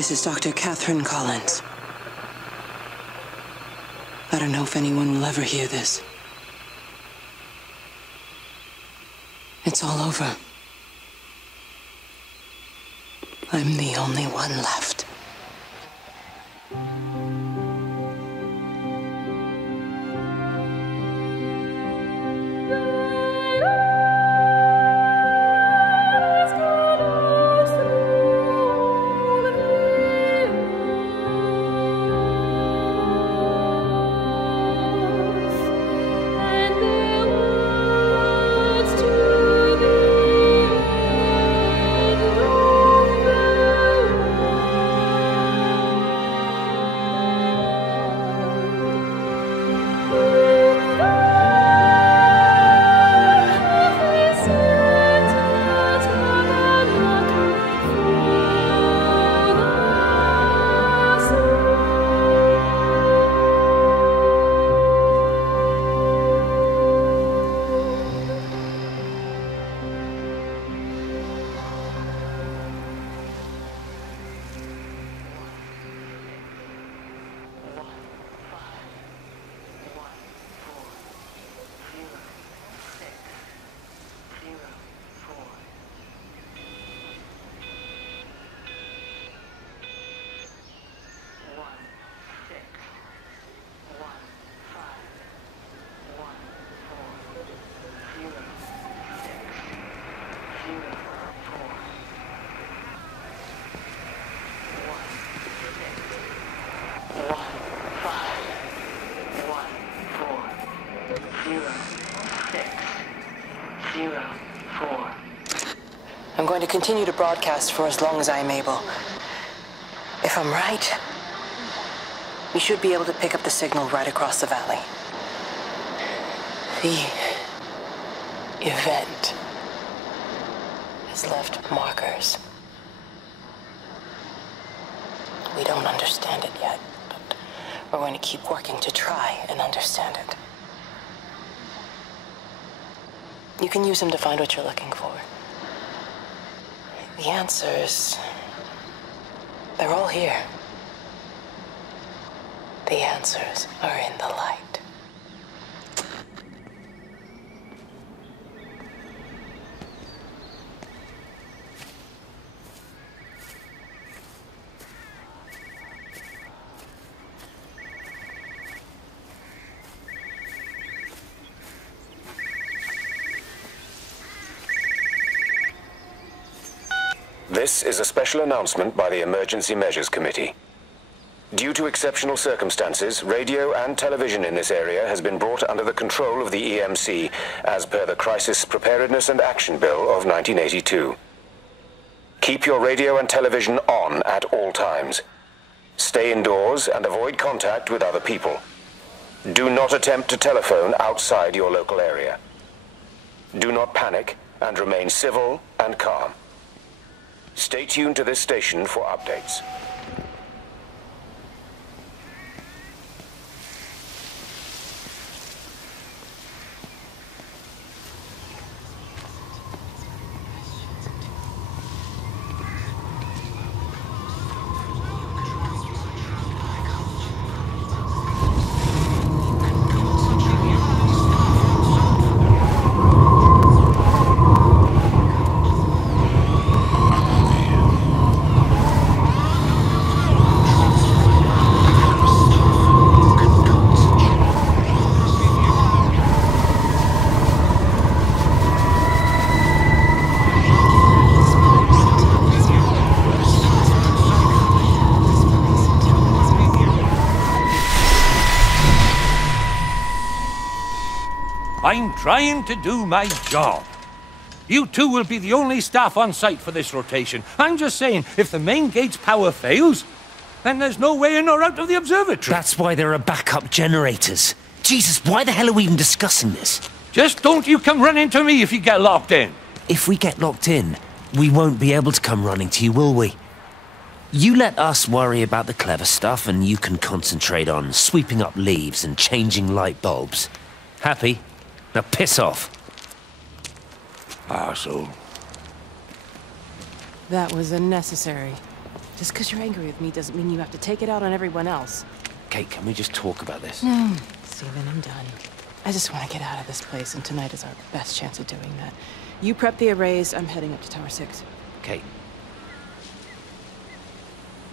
This is Dr. Catherine Collins. I don't know if anyone will ever hear this. It's all over. I'm the only one left. I'm going to continue to broadcast for as long as I am able. If I'm right, we should be able to pick up the signal right across the valley. The event has left markers. We don't understand it yet, but we're going to keep working to try and understand it. You can use them to find what you're looking for. The answers, they're all here. The answers are in the light. This is a special announcement by the Emergency Measures Committee. Due to exceptional circumstances, radio and television in this area has been brought under the control of the EMC as per the Crisis Preparedness and Action Bill of 1982. Keep your radio and television on at all times. Stay indoors and avoid contact with other people. Do not attempt to telephone outside your local area. Do not panic and remain civil and calm. Stay tuned to this station for updates. I'm trying to do my job. You two will be the only staff on site for this rotation. I'm just saying, if the main gate's power fails, then there's no way in or out of the observatory. That's why there are backup generators. Jesus, why the hell are we even discussing this? Just don't you come running to me if you get locked in. If we get locked in, we won't be able to come running to you, will we? You let us worry about the clever stuff, and you can concentrate on sweeping up leaves and changing light bulbs. Happy? Now piss off. Arsehole. That was unnecessary. Just because you're angry with me doesn't mean you have to take it out on everyone else. Kate, can we just talk about this? No, Steven, I'm done. I just want to get out of this place, and tonight is our best chance of doing that. You prep the arrays, I'm heading up to Tower 6. Kate.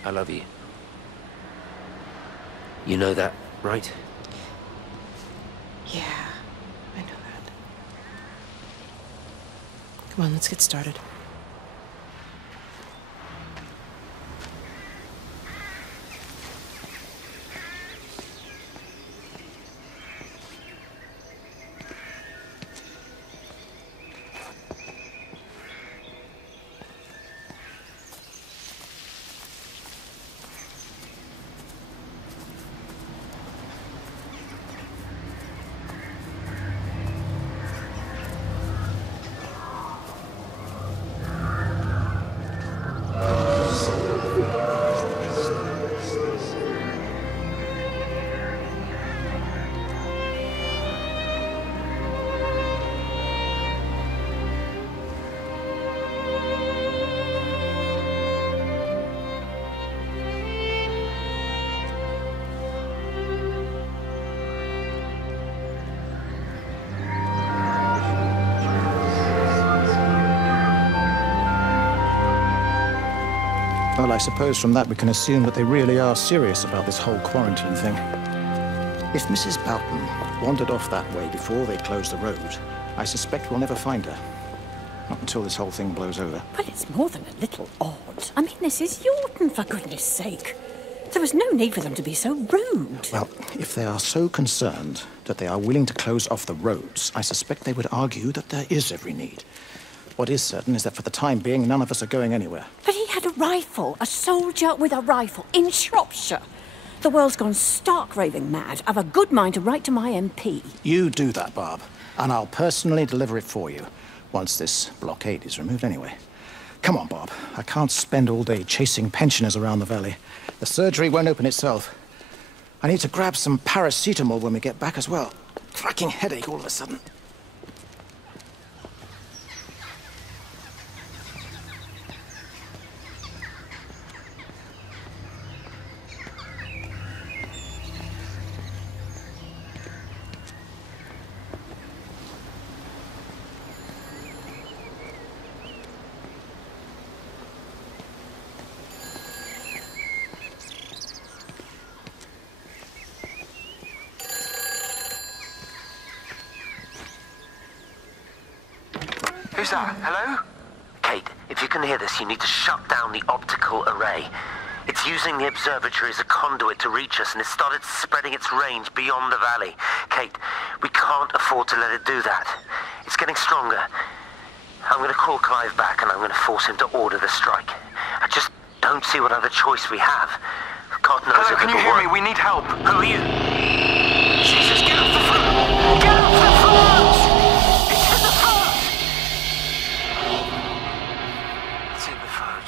I love you. You know that, right? Yeah, I know that. Come on, let's get started. Well, I suppose from that we can assume that they really are serious about this whole quarantine thing. If Mrs. Boughton wandered off that way before they closed the road, I suspect we'll never find her. Not until this whole thing blows over. But it's more than a little odd. I mean, this is Yorton, for goodness sake. There was no need for them to be so rude. Well, if they are so concerned that they are willing to close off the roads, I suspect they would argue that there is every need. What is certain is that for the time being, none of us are going anywhere. But he had a rifle, a soldier with a rifle, in Shropshire. The world's gone stark raving mad. I've a good mind to write to my MP. You do that, Barb, and I'll personally deliver it for you, once this blockade is removed anyway. Come on, Bob. I can't spend all day chasing pensioners around the valley. The surgery won't open itself. I need to grab some paracetamol when we get back as well. Cracking headache all of a sudden. Who's that? Hello? Kate, if you can hear this, you need to shut down the optical array. It's using the observatory as a conduit to reach us, and it's started spreading its range beyond the valley. Kate, we can't afford to let it do that. It's getting stronger. I'm going to call Clive back, and I'm going to force him to order the strike. I just don't see what other choice we have. God knows Hello, if can you hear me? We need help. Who are you? Jesus, get off the phone! Get off the phone! It's in the phone! It's in the phone.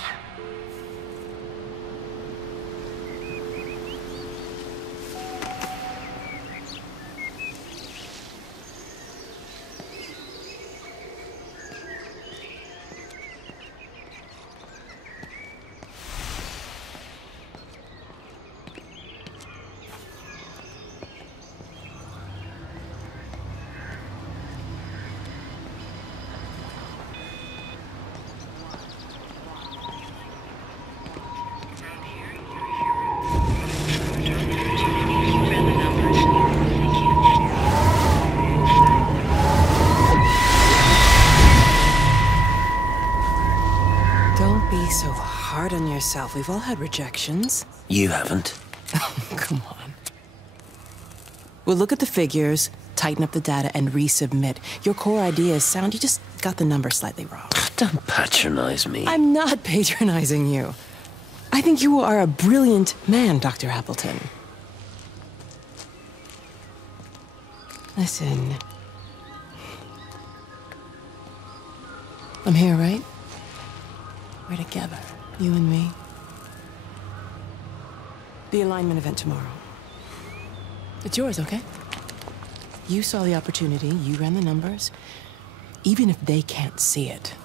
So hard on yourself. We've all had rejections. You haven't. Come on. We'll look at the figures, tighten up the data, and resubmit. Your core idea is sound. You just got the number slightly wrong. Don't patronize me. I'm not patronizing you. I think you are a brilliant man, Dr. Appleton. Listen. I'm here, right? We're together, you and me. The alignment event tomorrow. It's yours, okay? You saw the opportunity, you ran the numbers. Even if they can't see it,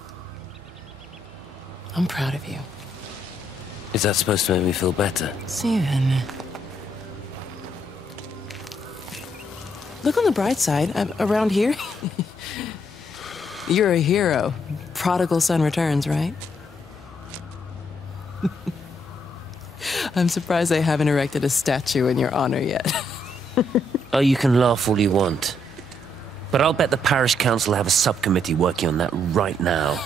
I'm proud of you. Is that supposed to make me feel better? Steven. Look on the bright side. Around here, you're a hero. Prodigal son returns, right? I'm surprised they haven't erected a statue in your honor yet. Oh, you can laugh all you want. But I'll bet the parish council have a subcommittee working on that right now.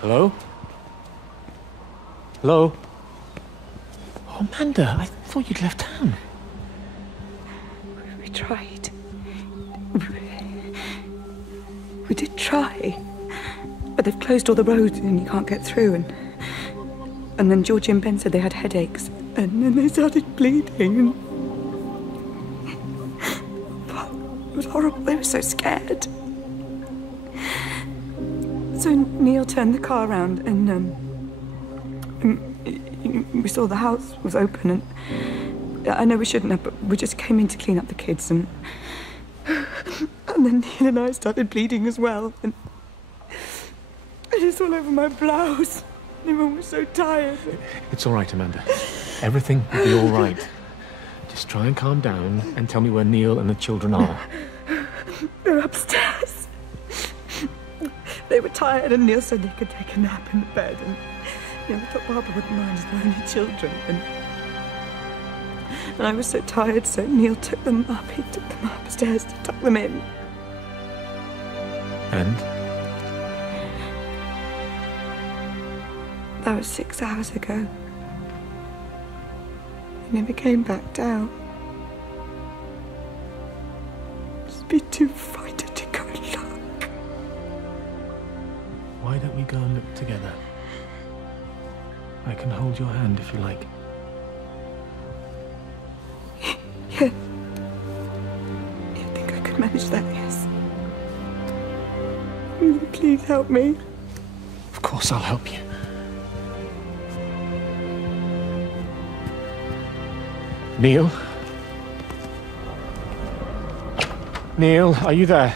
Hello? Hello? Oh, Amanda, I thought you'd left town. We tried. We did try. But they've closed all the roads and you can't get through. And then Georgie and Ben said they had headaches. And then they started bleeding. It was horrible. They were so scared. So Neil turned the car around and we saw the house was open and I know we shouldn't have, but we just came in to clean up the kids and then Neil and I started bleeding as well and it's all over my blouse. Everyone was so tired. It's all right, Amanda. Everything will be all right. Just try and calm down and tell me where Neil and the children are. They're upstairs. They were tired and Neil said they could take a nap in the bed and we thought Barbara wouldn't mind as they're only children and I was so tired so Neil took them up. He took them upstairs to tuck them in. And? That was 6 hours ago. He never came back down. Just be too frightened to go and look. Why don't we go and look together? I can hold your hand if you like. Yeah. I think I could manage that, yes. Will you please help me? Of course I'll help you. Neil? Neil, are you there?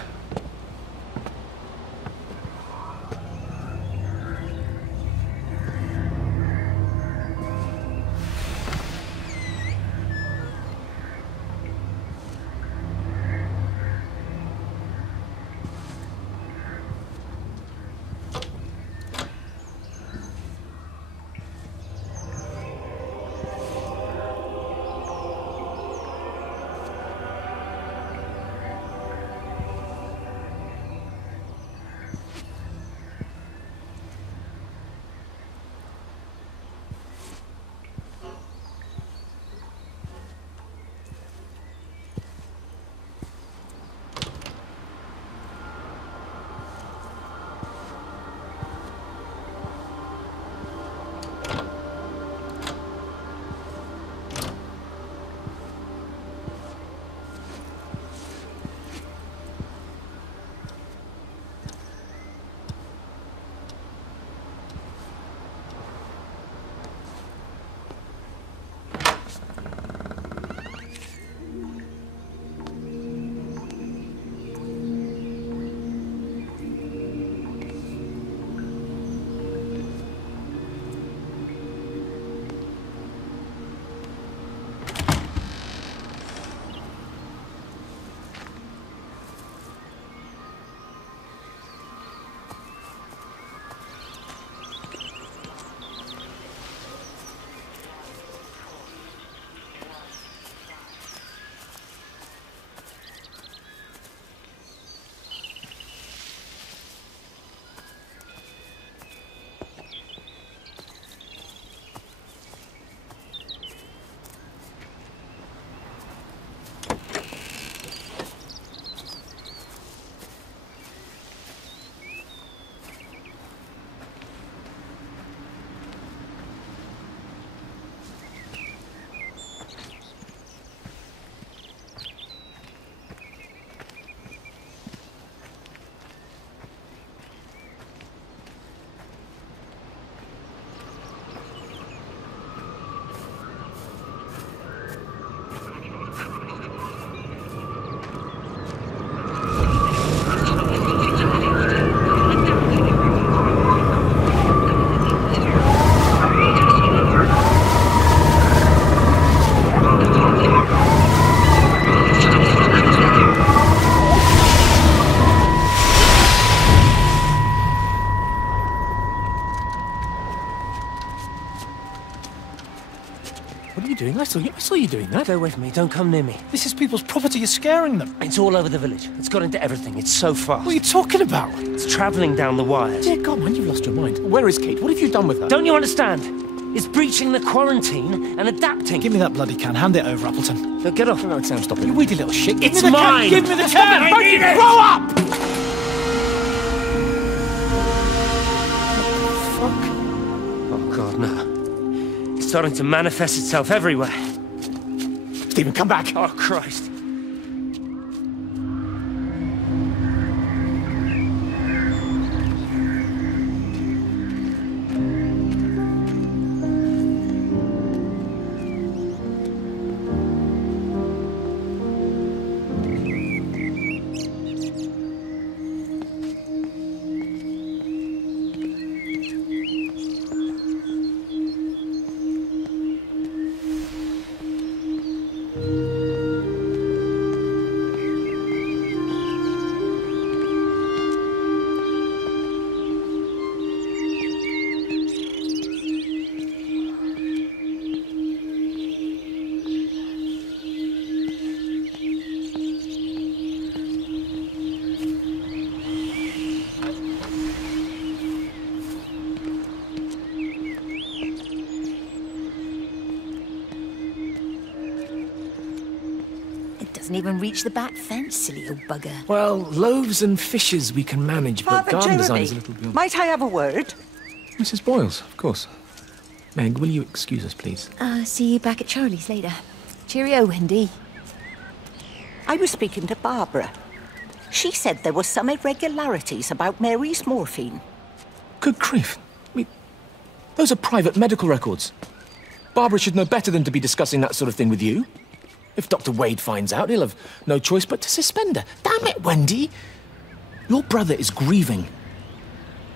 What are you doing? I saw you doing that. Stay away from me. Don't come near me. This is people's property. You're scaring them. It's all over the village. It's got into everything. It's so fast. What are you talking about? It's travelling down the wires. Dear God, man, you've lost your mind. Where is Kate? What have you done with her? Don't you understand? It's breaching the quarantine and adapting. Give me that bloody can. Hand it over, Appleton. No, get off. No, Sam, stop it. You weedy little shit. Give It's me the mine. Can. Give me the can. I need it. Grow up! Oh, God, no. It's starting to manifest itself everywhere. Stephen, come back. Oh, Christ. Doesn't even reach the back fence, silly old bugger. Well, loaves and fishes we can manage, but Father garden design Jeremy, is a little beyond... might I have a word? Mrs. Boyles, of course. Meg, will you excuse us, please? See you back at Charlie's later. Cheerio, Wendy. I was speaking to Barbara. She said there were some irregularities about Mary's morphine. Good grief. Those are private medical records. Barbara should know better than to be discussing that sort of thing with you. If Dr. Wade finds out, he'll have no choice but to suspend her. Damn it, Wendy! Your brother is grieving.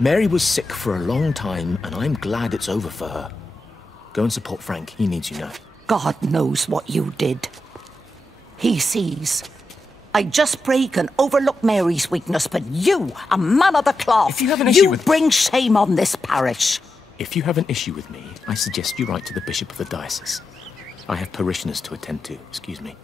Mary was sick for a long time, and I'm glad it's over for her. Go and support Frank. He needs you now. God knows what you did. He sees. I just break and overlook Mary's weakness, but you, a man of the cloth, If you have an issue with... bring shame on this parish. If you have an issue with me, I suggest you write to the Bishop of the Diocese. I have parishioners to attend to. Excuse me.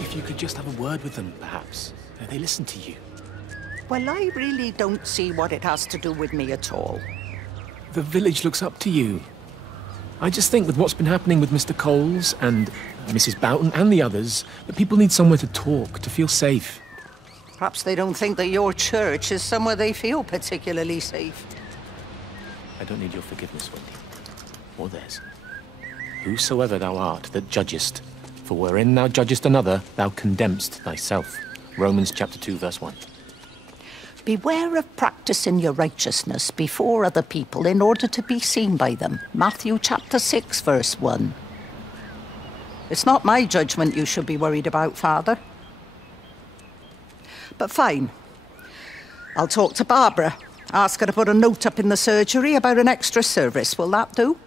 If you could just have a word with them, perhaps. They listen to you. Well, I really don't see what it has to do with me at all. The village looks up to you. I just think with what's been happening with Mr. Coles and Mrs. Boughton and the others, that people need somewhere to talk, to feel safe. Perhaps they don't think that your church is somewhere they feel particularly safe. I don't need your forgiveness, Wendy. Or theirs. Whosoever thou art that judgest, for wherein thou judgest another, thou condemnest thyself. Romans chapter 2, verse 1. Beware of practicing your righteousness before other people in order to be seen by them. Matthew chapter 6, verse 1. It's not my judgment you should be worried about, Father. But fine. I'll talk to Barbara. Ask her to put a note up in the surgery about an extra service. Will that do?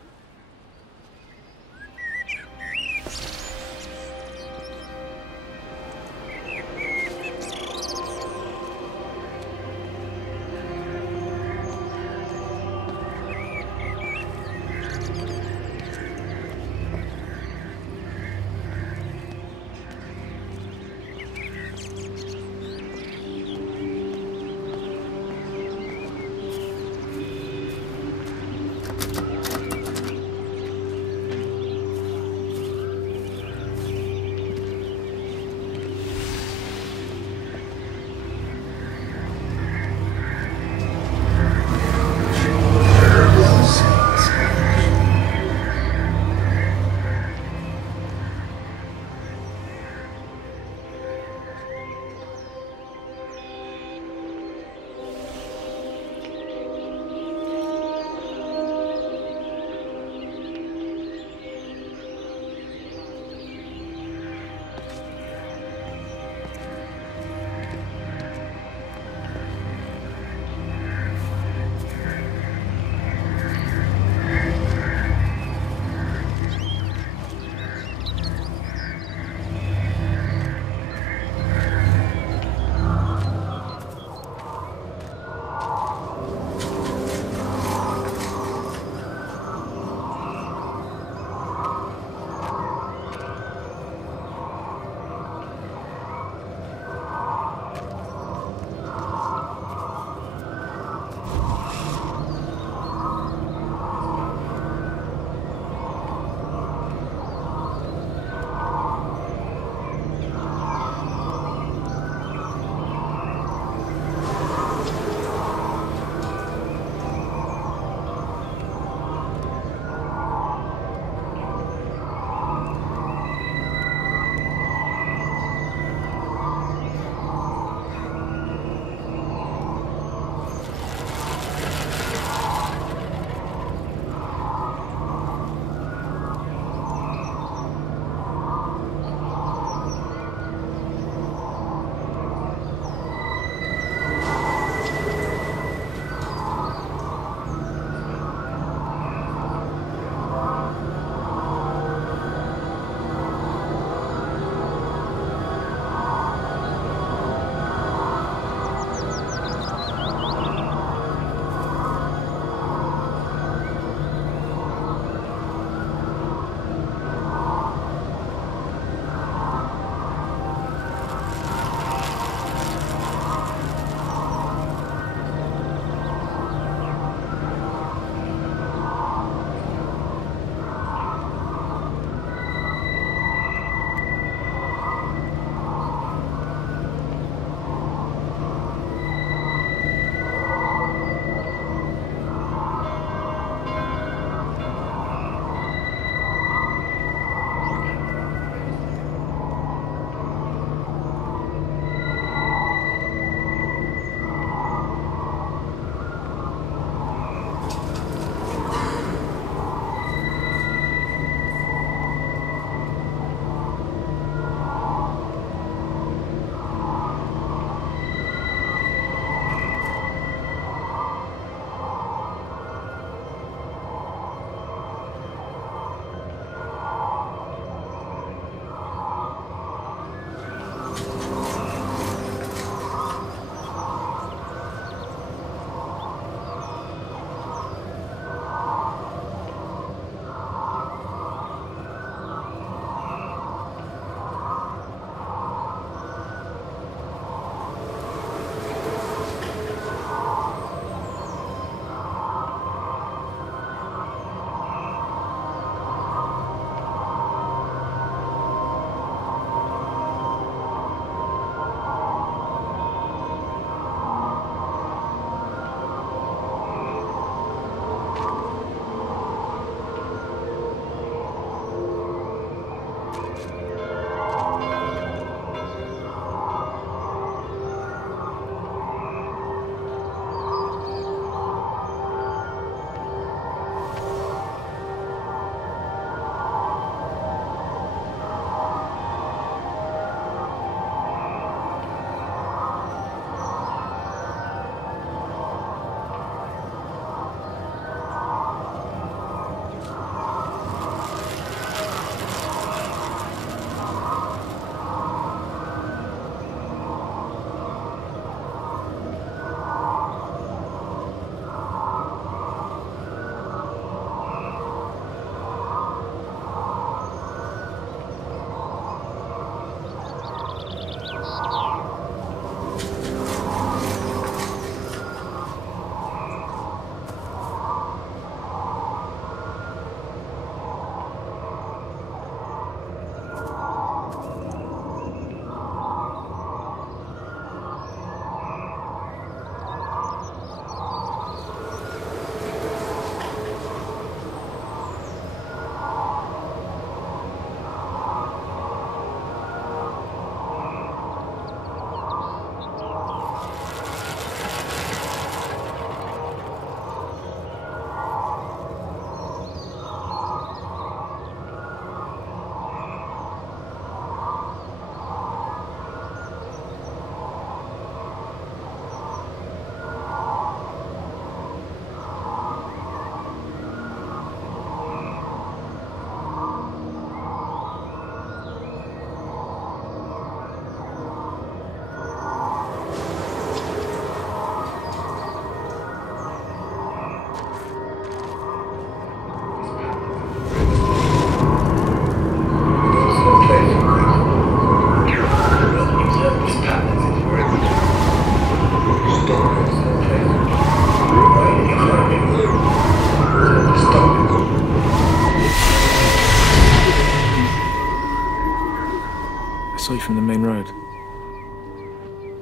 saw you from the main road.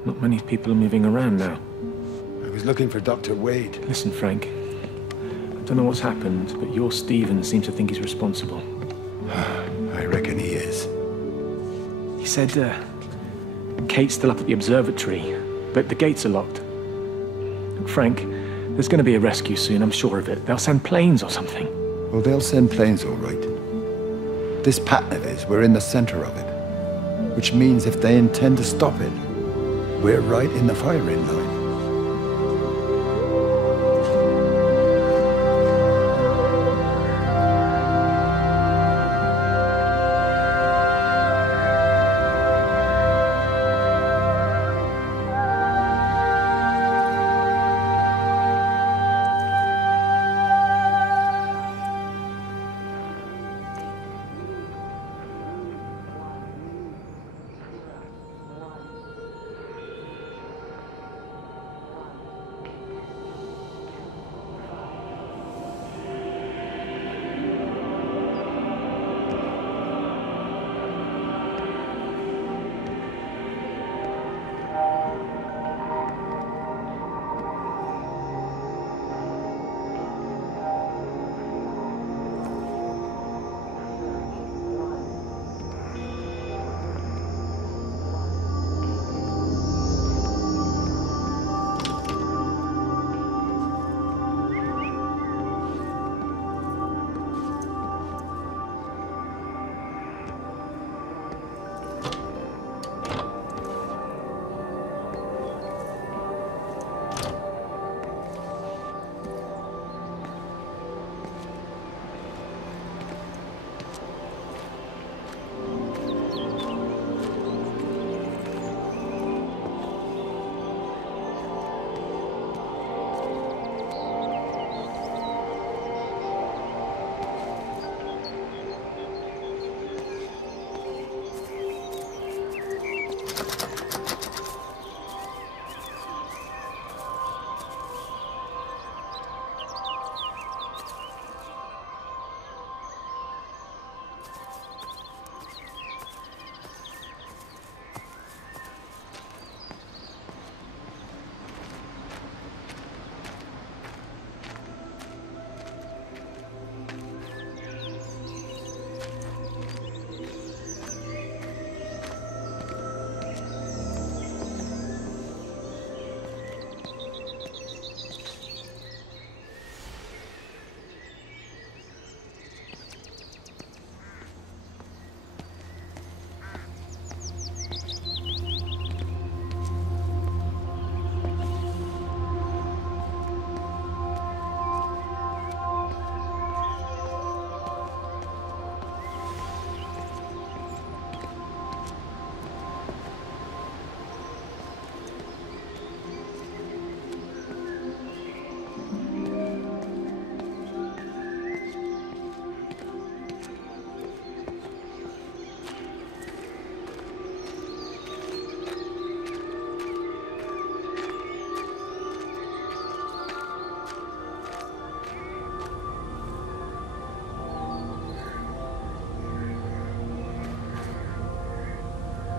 Not many people are moving around now. I was looking for Dr. Wade. Listen, Frank. I don't know what's happened, but your Stephen seems to think he's responsible. I reckon he is. He said, Kate's still up at the observatory, but the gates are locked. Look, Frank, there's going to be a rescue soon, I'm sure of it. They'll send planes or something. Well, they'll send planes, all right. This pattern of his, we're in the center of it. Which means if they intend to stop it, we're right in the firing line.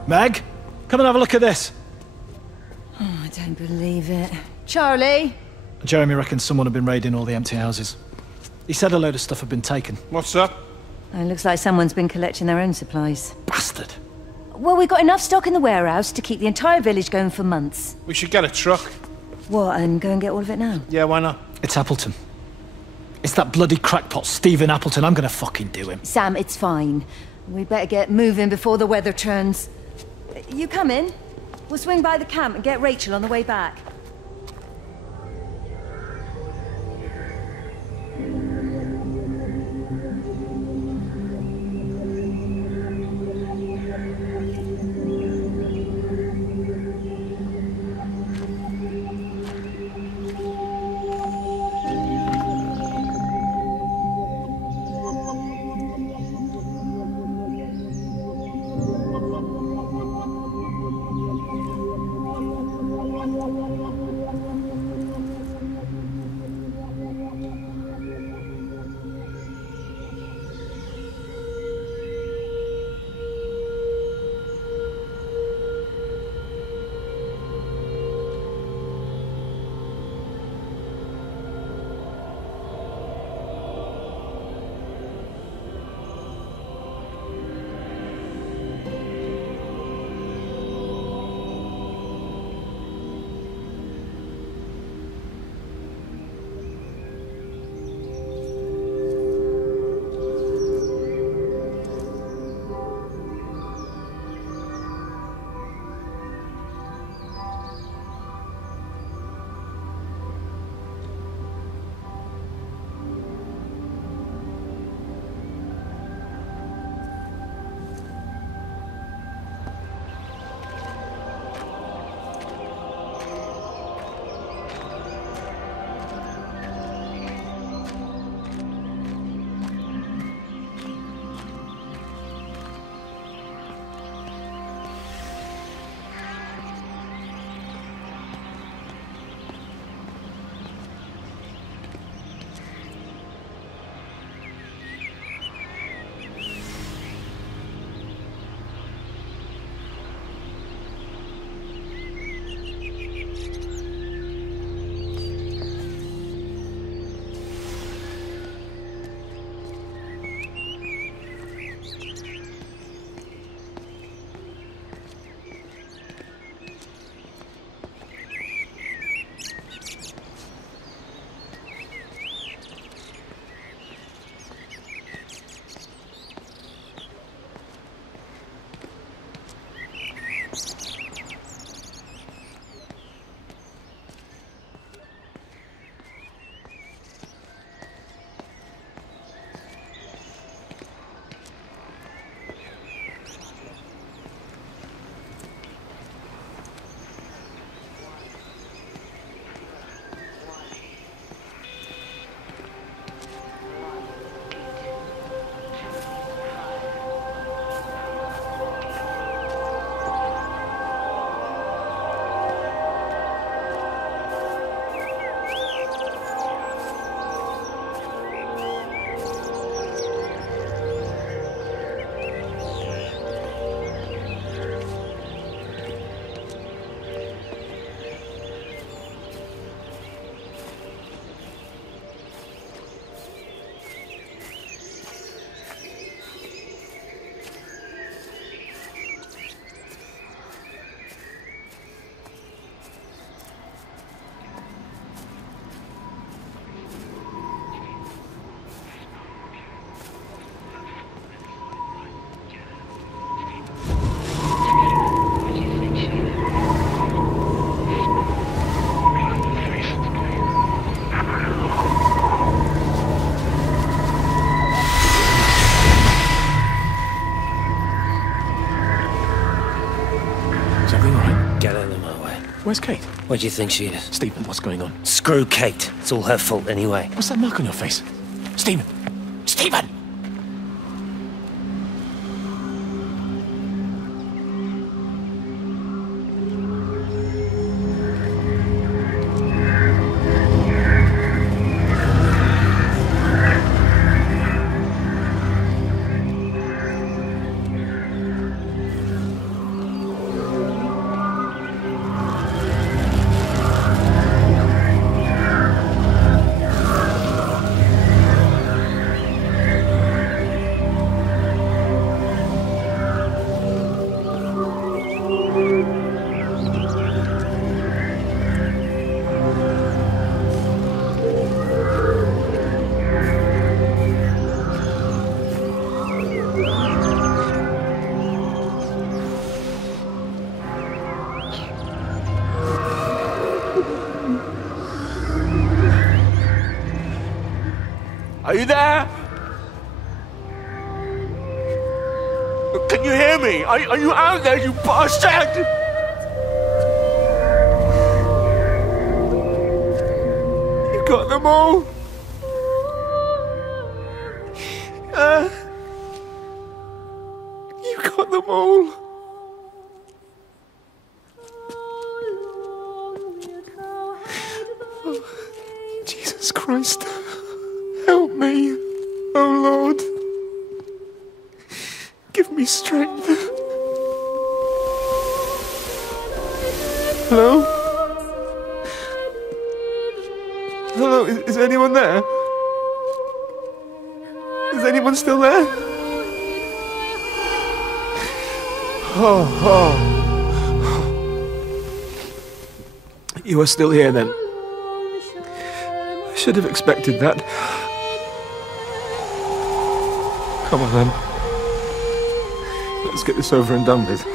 Meg, come and have a look at this. Oh, I don't believe it. Charlie? Jeremy reckons someone had been raiding all the empty houses. He said a load of stuff had been taken. What's up? It looks like someone's been collecting their own supplies. Bastard. Well, we've got enough stock in the warehouse to keep the entire village going for months. We should get a truck. What, and go and get all of it now? Yeah, why not? It's Appleton. It's that bloody crackpot, Stephen Appleton. I'm gonna fucking do him. Sam, it's fine. We better get moving before the weather turns. You come in. We'll swing by the camp and get Rachel on the way back. Is everything all right? Get out of my way. Where's Kate? Where do you think she is? Stephen, what's going on? Screw Kate. It's all her fault anyway. What's that mark on your face? Stephen! Stephen! Are you there? Can you hear me? Are you out there, you bastard? You got them all? You got them all? Oh, Jesus Christ. Help me, oh Lord. Give me strength. Hello? Hello, is anyone there? Is anyone still there? Oh. You are still here then? I should have expected that. Come on then. Let's get this over and done with.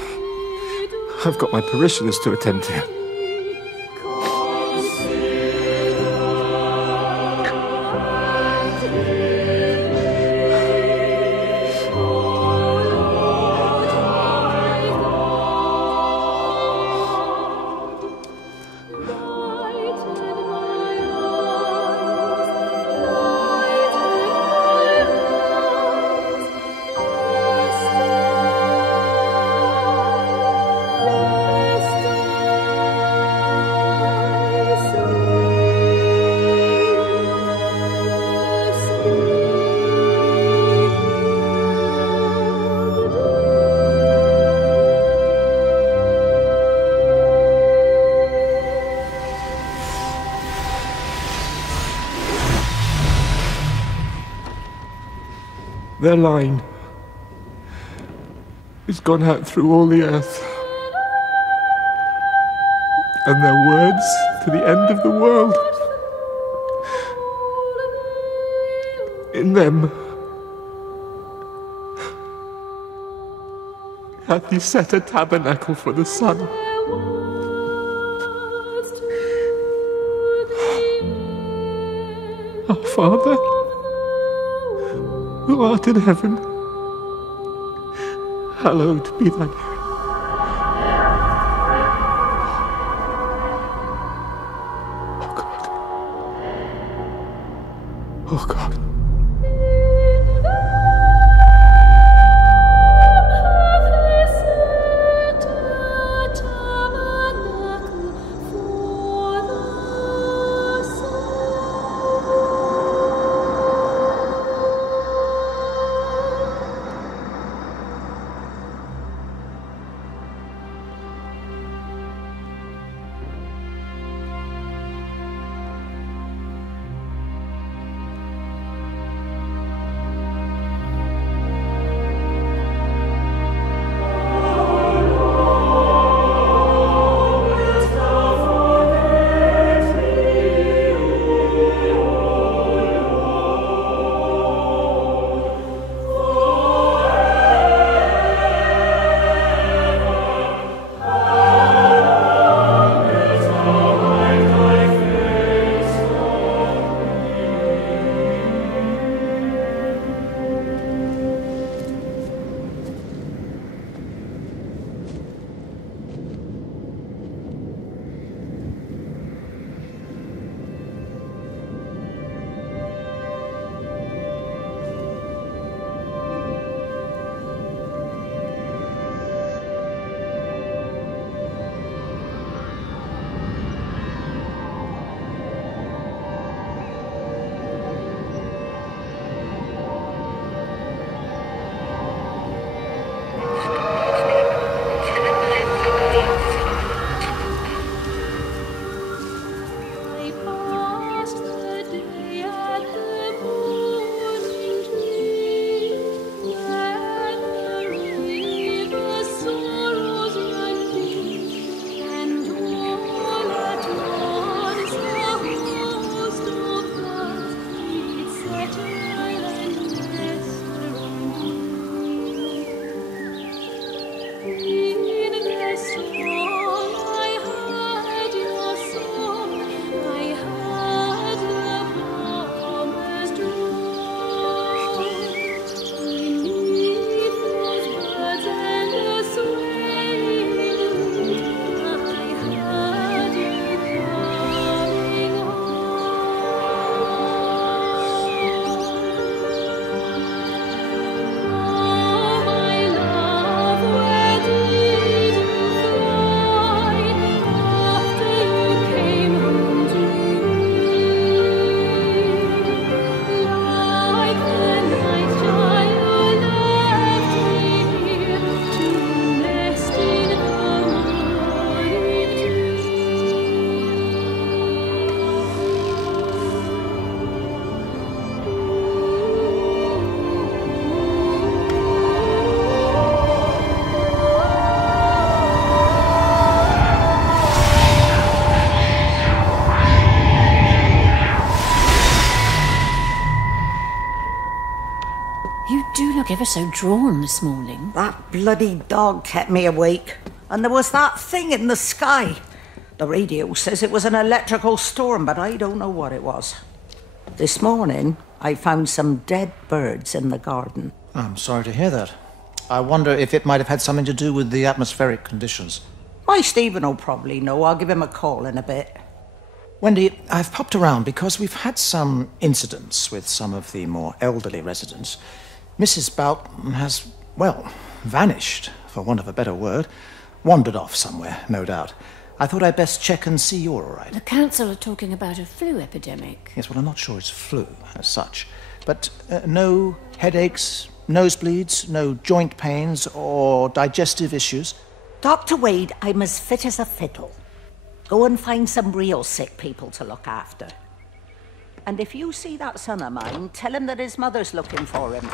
I've got my parishioners to attend to. Their line has gone out through all the earth, and their words to the end of the world. In them hath he set a tabernacle for the sun. Our Father, who art in heaven, hallowed be thy name. Oh God. Oh God. ever so drawn this morning. That bloody dog kept me awake. And there was that thing in the sky. The radio says it was an electrical storm, but I don't know what it was. This morning, I found some dead birds in the garden. I'm sorry to hear that. I wonder if it might have had something to do with the atmospheric conditions. My Stephen will probably know. I'll give him a call in a bit. Wendy, I've popped around because we've had some incidents with some of the more elderly residents. Mrs. Bout has, well, vanished, for want of a better word. Wandered off somewhere, no doubt. I thought I'd best check and see you're all right. The council are talking about a flu epidemic. Yes, well, I'm not sure it's flu as such. But no headaches, nosebleeds, no joint pains or digestive issues? Dr. Wade, I'm as fit as a fiddle. Go and find some real sick people to look after. And if you see that son of mine, tell him that his mother's looking for him.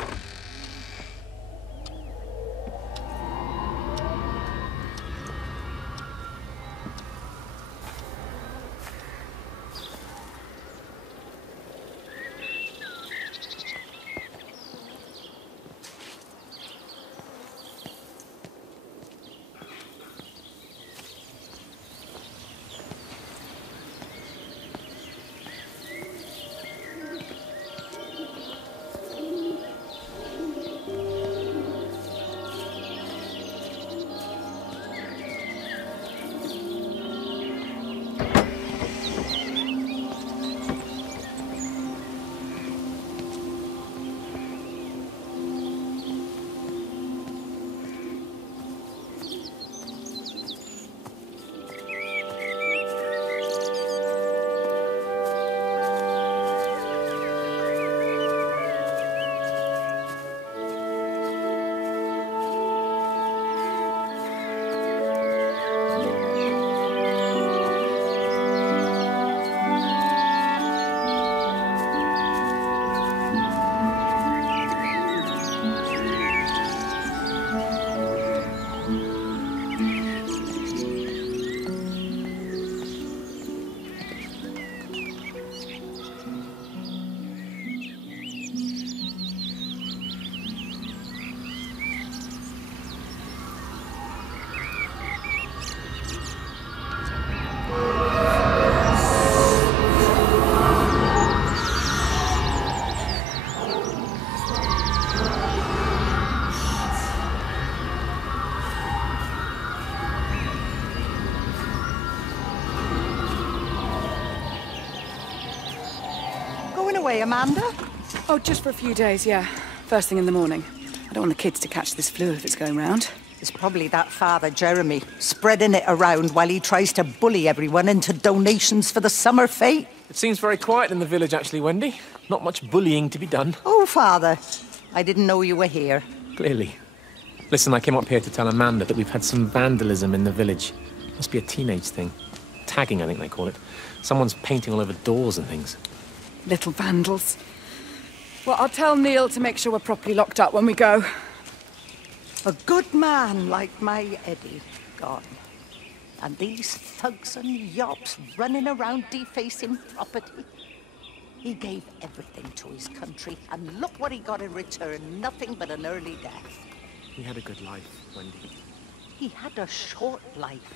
Away, Amanda? Oh, just for a few days, yeah. First thing in the morning. I don't want the kids to catch this flu if it's going round. It's probably that father, Jeremy, spreading it around while he tries to bully everyone into donations for the summer fete. It seems very quiet in the village, actually, Wendy. Not much bullying to be done. Oh, Father. I didn't know you were here. Clearly. Listen, I came up here to tell Amanda that we've had some vandalism in the village. Must be a teenage thing. Tagging, I think they call it. Someone's painting all over doors and things. Little vandals. Well, I'll tell Neil to make sure we're properly locked up when we go. A good man like my Eddie gone. And these thugs and yops running around defacing property. He gave everything to his country, and look what he got in return. Nothing but an early death. He had a good life, Wendy. He had a short life.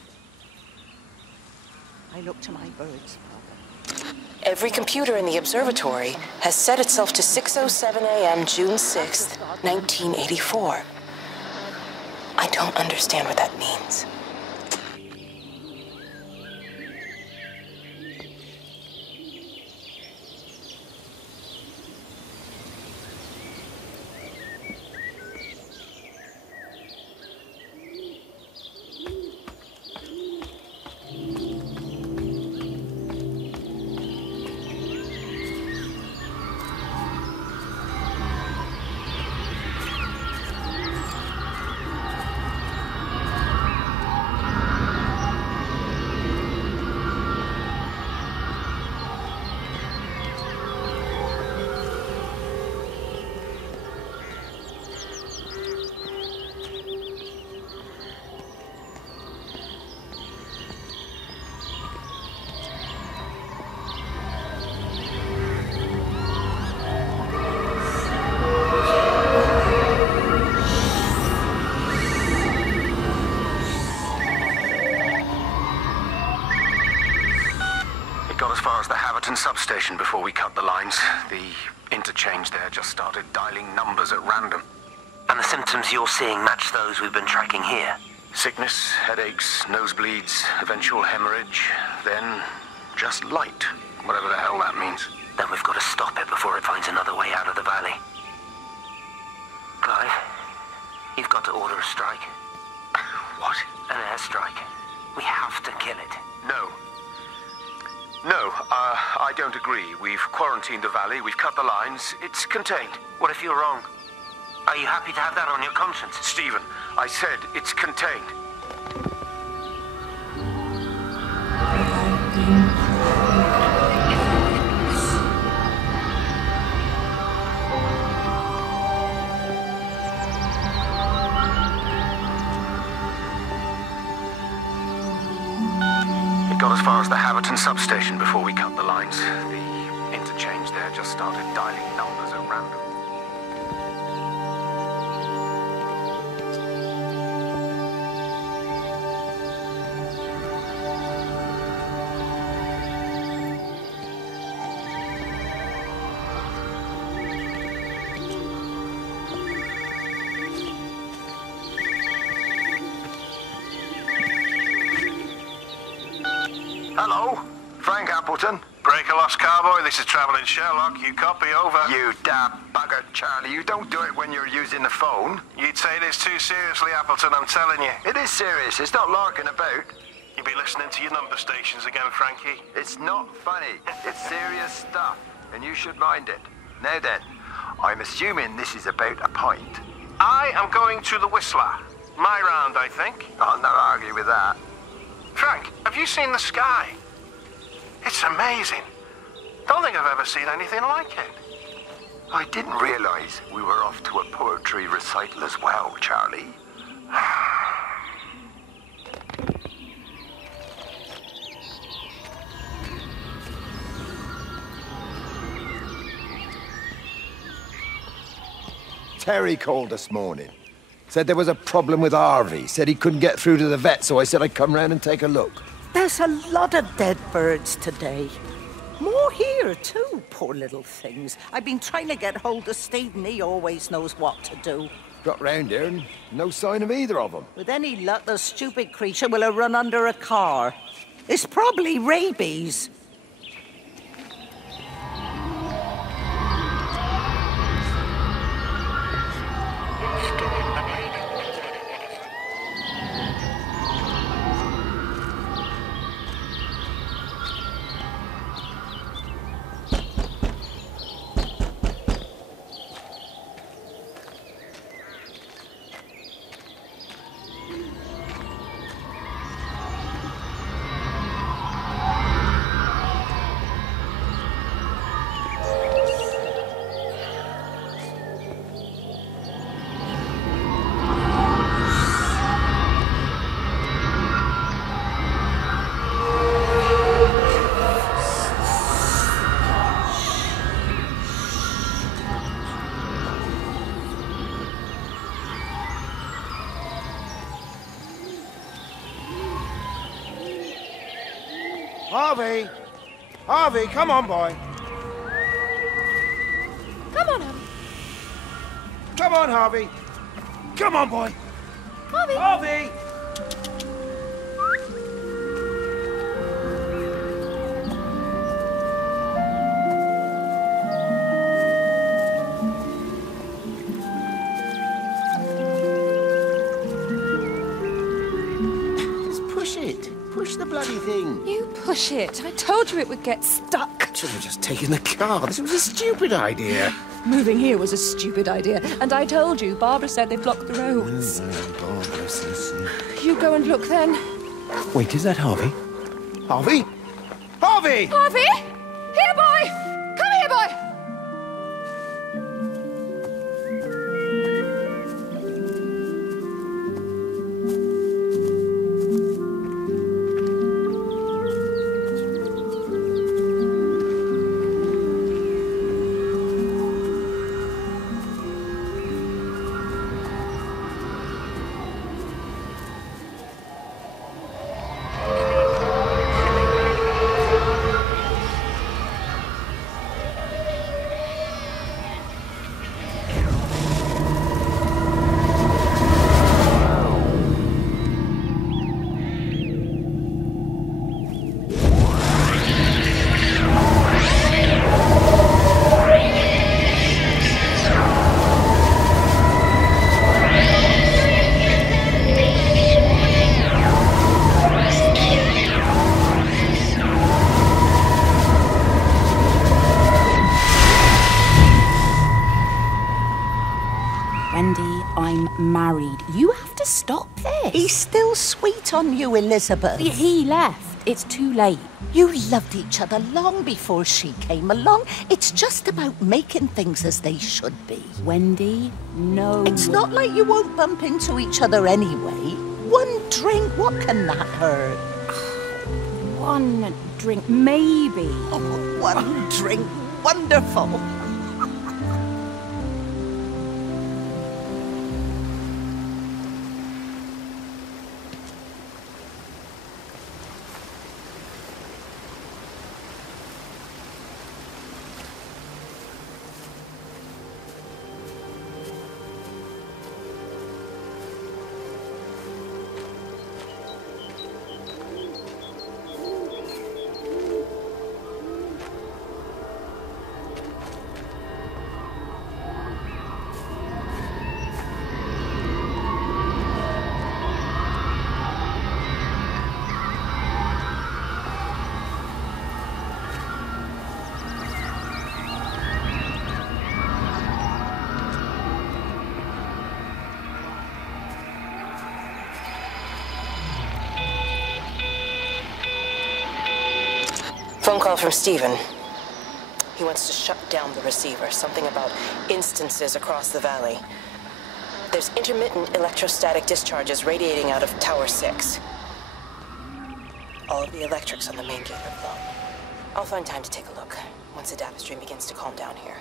I look to my birds, Father. Every computer in the observatory has set itself to 6:07 a.m. June 6th, 1984. I don't understand what that means. Haverton substation before we cut the lines. The interchange there just started dialing numbers at random. And the symptoms you're seeing match those we've been tracking here? Sickness, headaches, nosebleeds, eventual hemorrhage, then just light, whatever the hell that means. Then we've got to stop it before it finds another way out of the valley. Clive, you've got to order a strike. What? An airstrike. We have to kill it. No. No, I don't agree. We've quarantined the valley, we've cut the lines, it's contained. What if you're wrong? Are you happy to have that on your conscience? Stephen, I said it's contained. It got as far as the Haverton substation before we cut the lines. The interchange there just started dialing numbers at random. Hello? Frank Appleton? Breaker lost cowboy, this is Travelling Sherlock. You copy, over. You damn bugger, Charlie. You don't do it when you're using the phone. You'd say this too seriously, Appleton, I'm telling you. It is serious. It's not larking about. You be listening to your number stations again, Frankie. It's not funny. It's serious stuff, and you should mind it. Now then, I'm assuming this is about a pint. I am going to the Whistler. My round, I think. I'll not argue with that. Frank, have you seen the sky? It's amazing. Don't think I've ever seen anything like it. I didn't realize we were off to a poetry recital as well, Charlie. Terry called this morning. Said there was a problem with Harvey. Said he couldn't get through to the vet, so I said I'd come round and take a look. There's a lot of dead birds today. More here, too, poor little things. I've been trying to get hold of Stephen. He always knows what to do. Got round here and no sign of either of them. With any luck, the stupid creature will have run under a car. It's probably rabies. Harvey! Harvey, come on, boy. Come on, Harvey. Come on, Harvey. Come on, boy. Harvey! Harvey! Just push it. Push the bloody thing. You push it. I told you it would get stuck. Should have just taken the car. This was a stupid idea. Moving here was a stupid idea. And I told you, Barbara said they blocked the roads. Barbara says... You go and look then. Wait, is that Harvey? Harvey? Harvey! Harvey! Here, boy! Come here, boy! stop this. He's still sweet on you, Elizabeth. He left. It's too late. You loved each other long before she came along. It's just about making things as they should be. Wendy, no. It's not like you won't bump into each other anyway. One drink, what can that hurt? One drink, maybe. Oh, one drink, wonderful. Phone call from Stephen. He wants to shut down the receiver. Something about instances across the valley. There's intermittent electrostatic discharges radiating out of Tower 6. All of the electrics on the main gate are blown. I'll find time to take a look once the data stream begins to calm down here.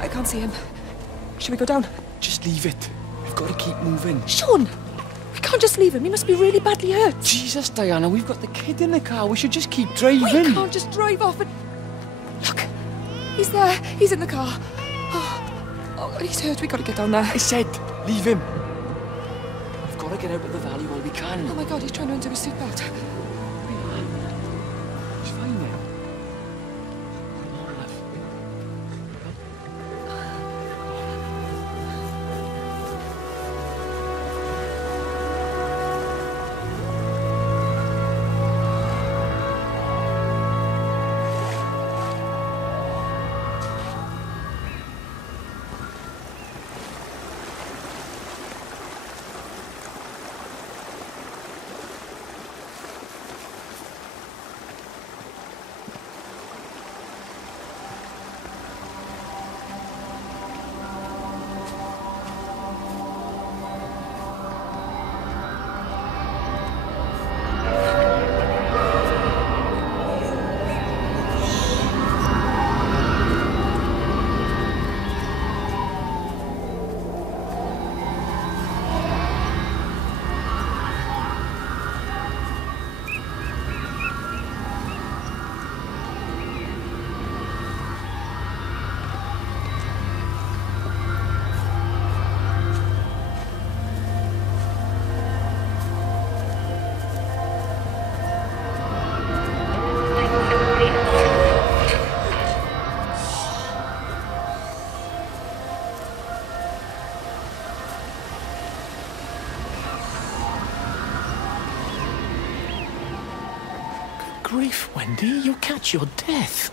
I can't see him. Should we go down? Just leave it. We've got to keep moving. Sean! We can't just leave him. He must be really badly hurt. Jesus, Diana, we've got the kid in the car. We should just keep driving. We can't just drive off and... Look! He's there. He's in the car. Oh, he's hurt. We've got to get down there. I said, leave him. We've got to get out of the valley while we can. Oh my God, he's trying to undo his seatbelt. He's fine now. Grief, Wendy, you'll catch your death.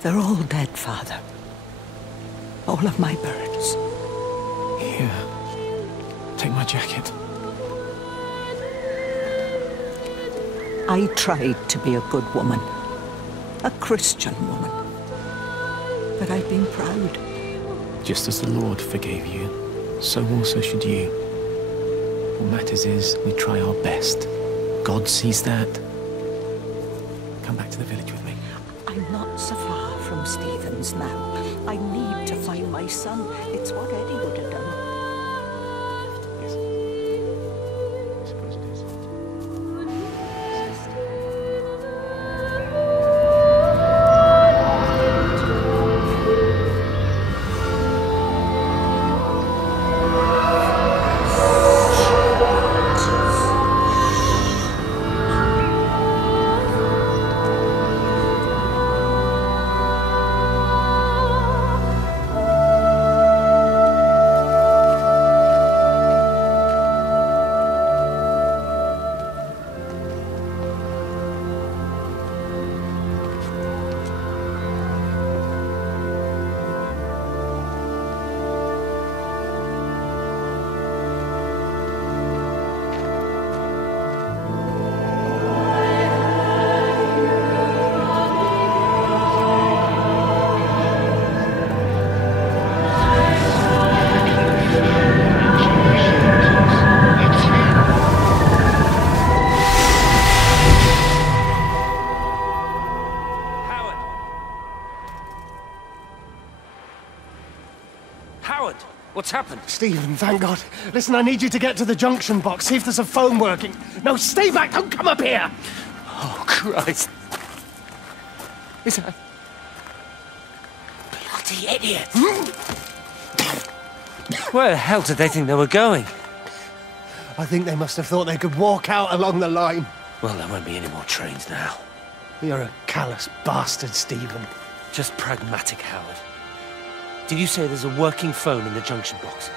They're all dead, Father. All of my birds. Here. Take my jacket. I tried to be a good woman. A Christian woman. But I've been proud. Just as the Lord forgave you, so also should you. What matters is we try our best. God sees that, come back to the village with me? I'm not so far from Stephen's now. I need to find my son. It's what Eddie would have done. What's happened? Stephen, thank God. Listen, I need you to get to the junction box, see if there's a phone working. No, stay back, don't come up here! Oh, Christ. Is that... Bloody idiot! Where the hell did they think they were going? I think they must have thought they could walk out along the line. Well, there won't be any more trains now. You're a callous bastard, Stephen. Just pragmatic, Howard. Did you say there's a working phone in the junction box?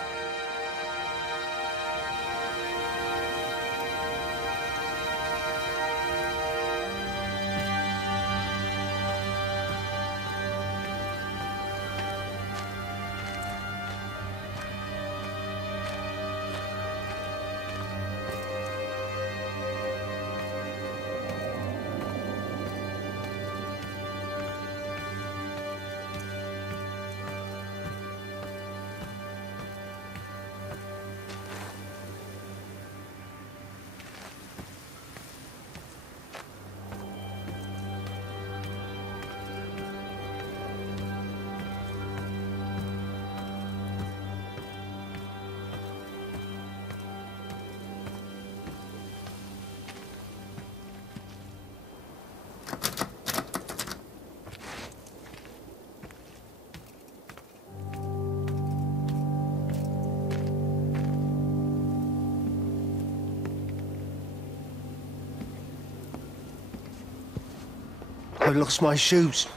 I lost my shoes.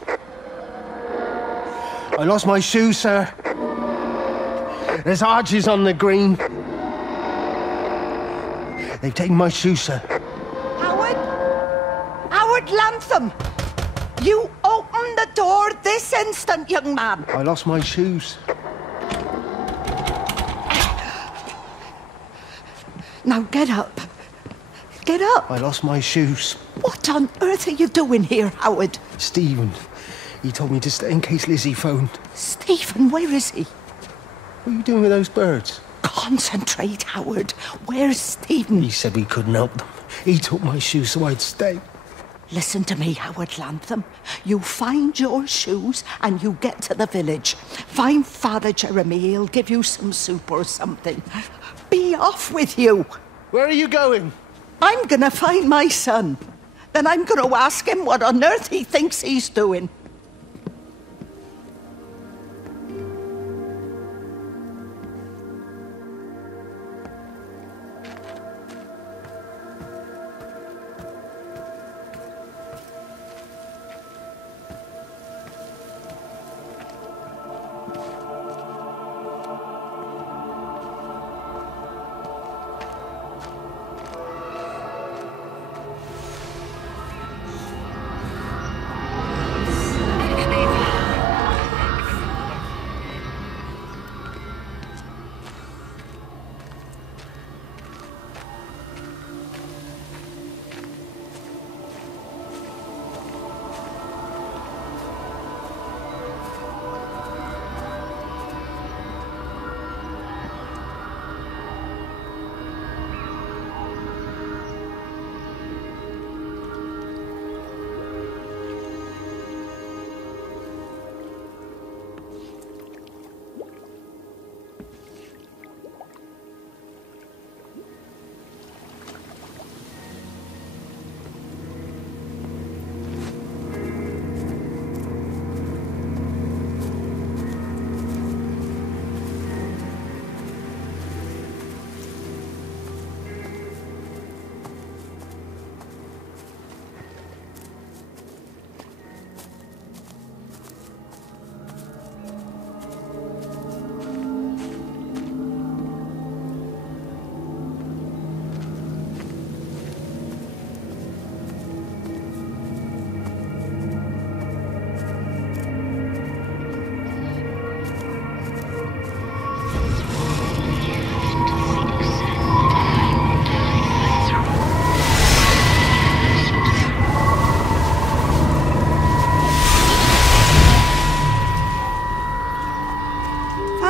I lost my shoes, sir. There's arches on the green. They've taken my shoes, sir. Howard? Howard Lantham! You open the door this instant, young man. I lost my shoes. Now get up. Get up. I lost my shoes. What on earth are you doing here, Howard? Stephen. He told me to stay in case Lizzie phoned. Stephen, where is he? What are you doing with those birds? Concentrate, Howard. Where's Stephen? He said we couldn't help them. He took my shoes so I'd stay. Listen to me, Howard Lantham. You find your shoes and you get to the village. Find Father Jeremy. He'll give you some soup or something. Be off with you. Where are you going? I'm gonna find my son. Then I'm gonna ask him what on earth he thinks he's doing.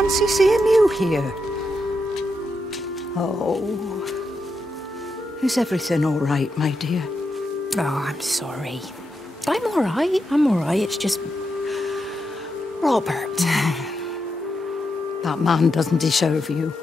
fancy seeing you here. Oh. Is everything all right, my dear? Oh, I'm sorry. I'm all right. It's just... Robert. That man doesn't deserve you.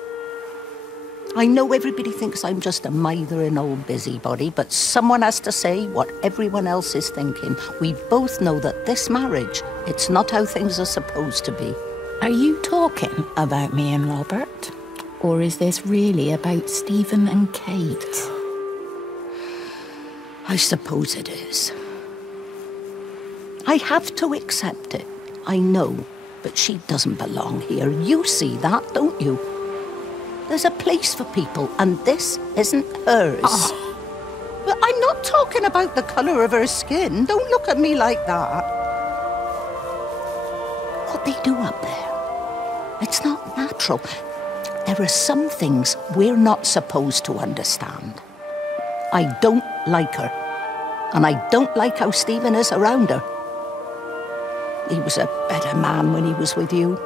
I know everybody thinks I'm just a mithering old busybody, but someone has to say what everyone else is thinking. We both know that this marriage, it's not how things are supposed to be. Are you talking about me and Robert? Or is this really about Stephen and Kate? I suppose it is. I have to accept it. I know, but she doesn't belong here. You see that, don't you? There's a place for people, and this isn't hers. Oh. But I'm not talking about the colour of her skin. Don't look at me like that. What they do up there, it's not natural. There are some things we're not supposed to understand. I don't like her, and I don't like how Stephen is around her. He was a better man when he was with you.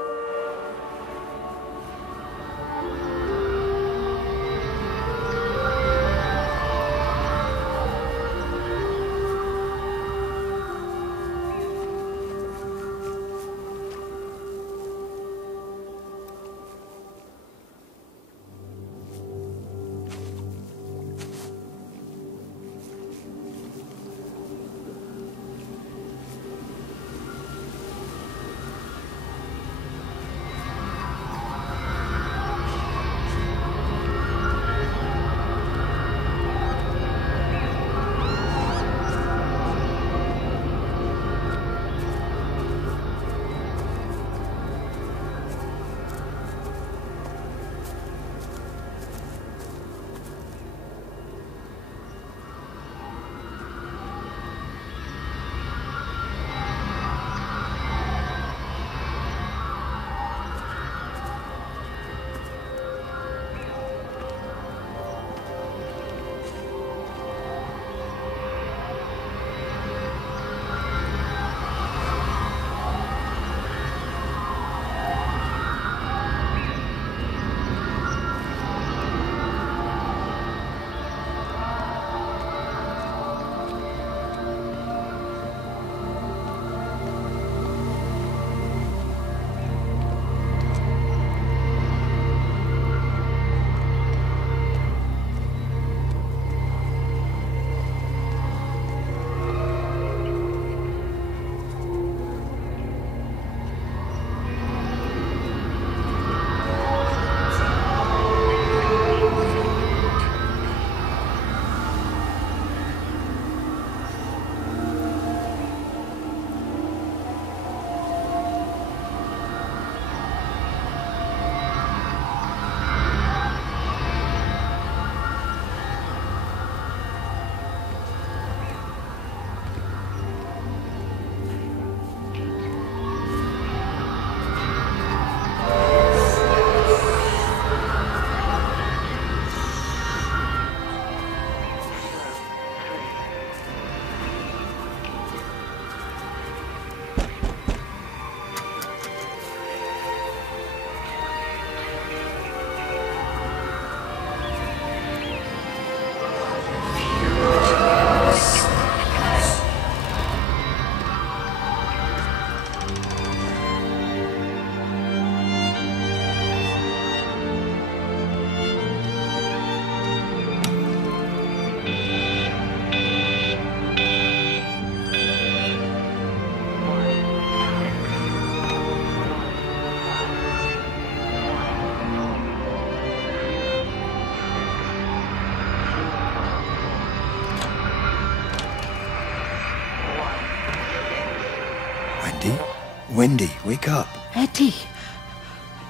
Wendy, wake up. Eddie,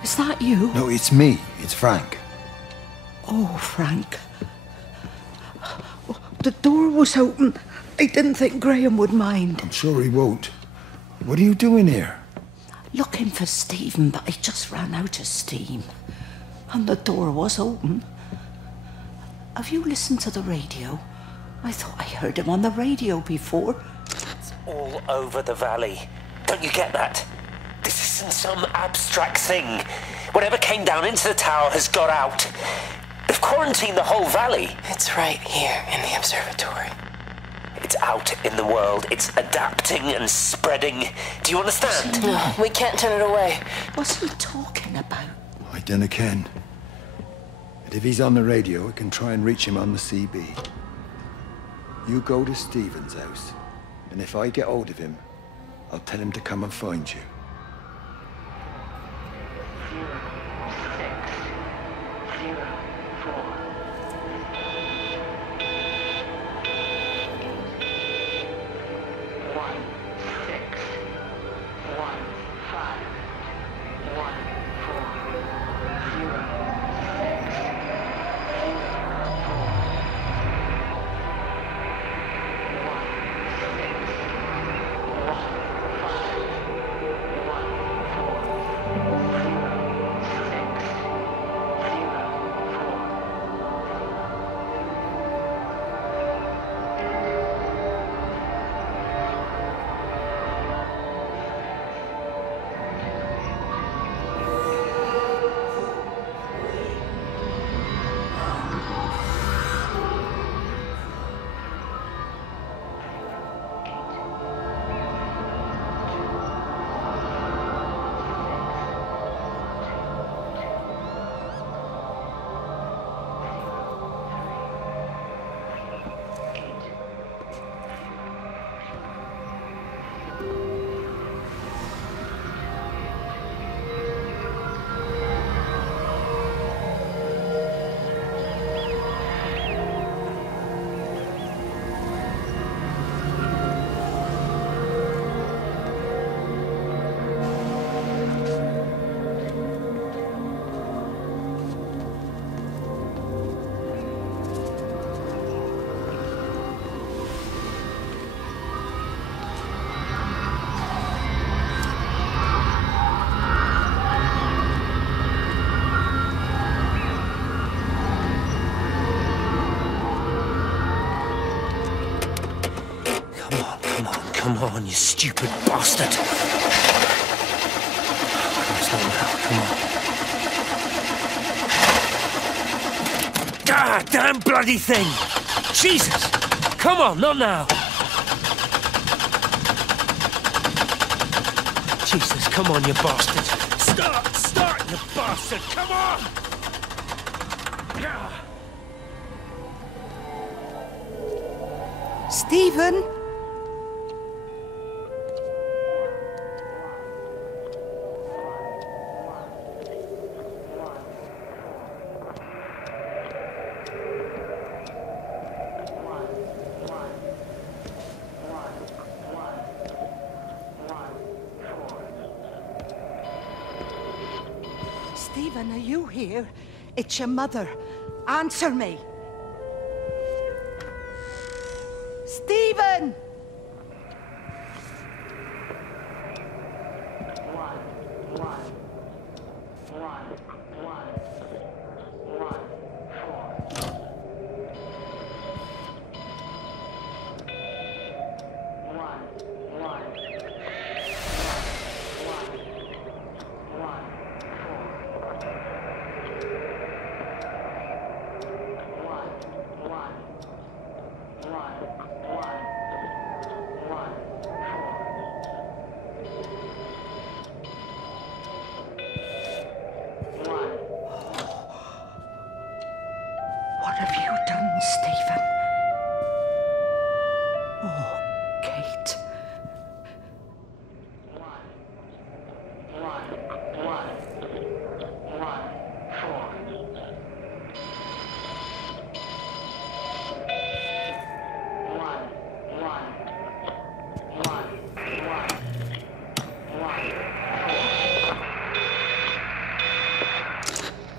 is that you? No, it's me. It's Frank. Oh, Frank. The door was open. I didn't think Graham would mind. I'm sure he won't. What are you doing here? Looking for Stephen, but I just ran out of steam. And the door was open. Have you listened to the radio? I thought I heard him on the radio before. It's all over the valley. Don't you get that? This is isn't some abstract thing. Whatever came down into the tower has got out. They've quarantined the whole valley. It's right here in the observatory. It's out in the world. It's adapting and spreading. Do you understand? No, we can't turn it away. What's he talking about? I dunno ken. But if he's on the radio, I can try and reach him on the CB. You go to Stephen's house, and if I get hold of him, I'll tell him to come and find you. Come on, you stupid bastard. It's not now, come on. God damn bloody thing! Jesus! Come on, not now! Jesus, come on, you bastard! Start, you bastard! Come on! Stephen? Stephen, are you here? It's your mother. Answer me. Stephen! What have you done, Stephen? Oh, Kate.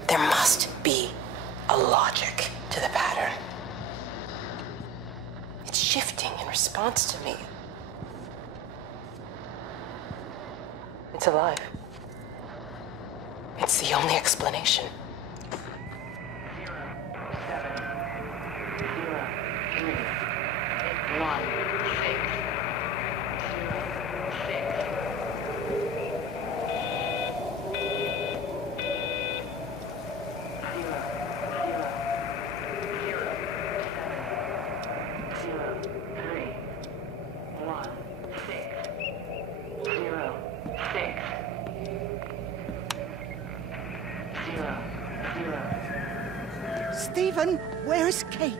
There must be a logic to the pattern. It's shifting in response to me. It's alive. It's the only explanation. Stephen, where's Kate?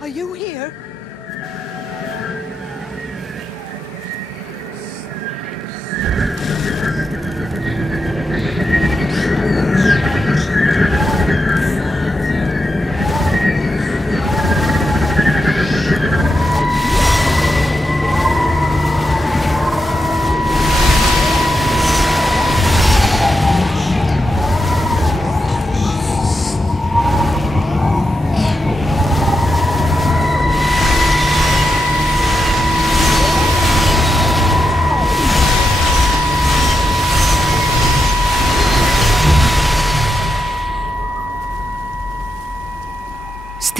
Are you here?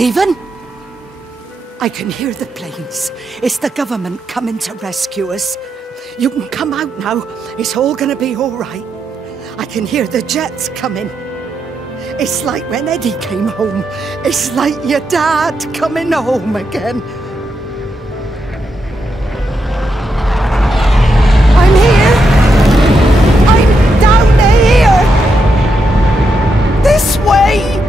Stephen? I can hear the planes. It's the government coming to rescue us. You can come out now. It's all gonna be all right. I can hear the jets coming. It's like when Eddie came home. It's like your dad coming home again. I'm here. I'm down here. This way.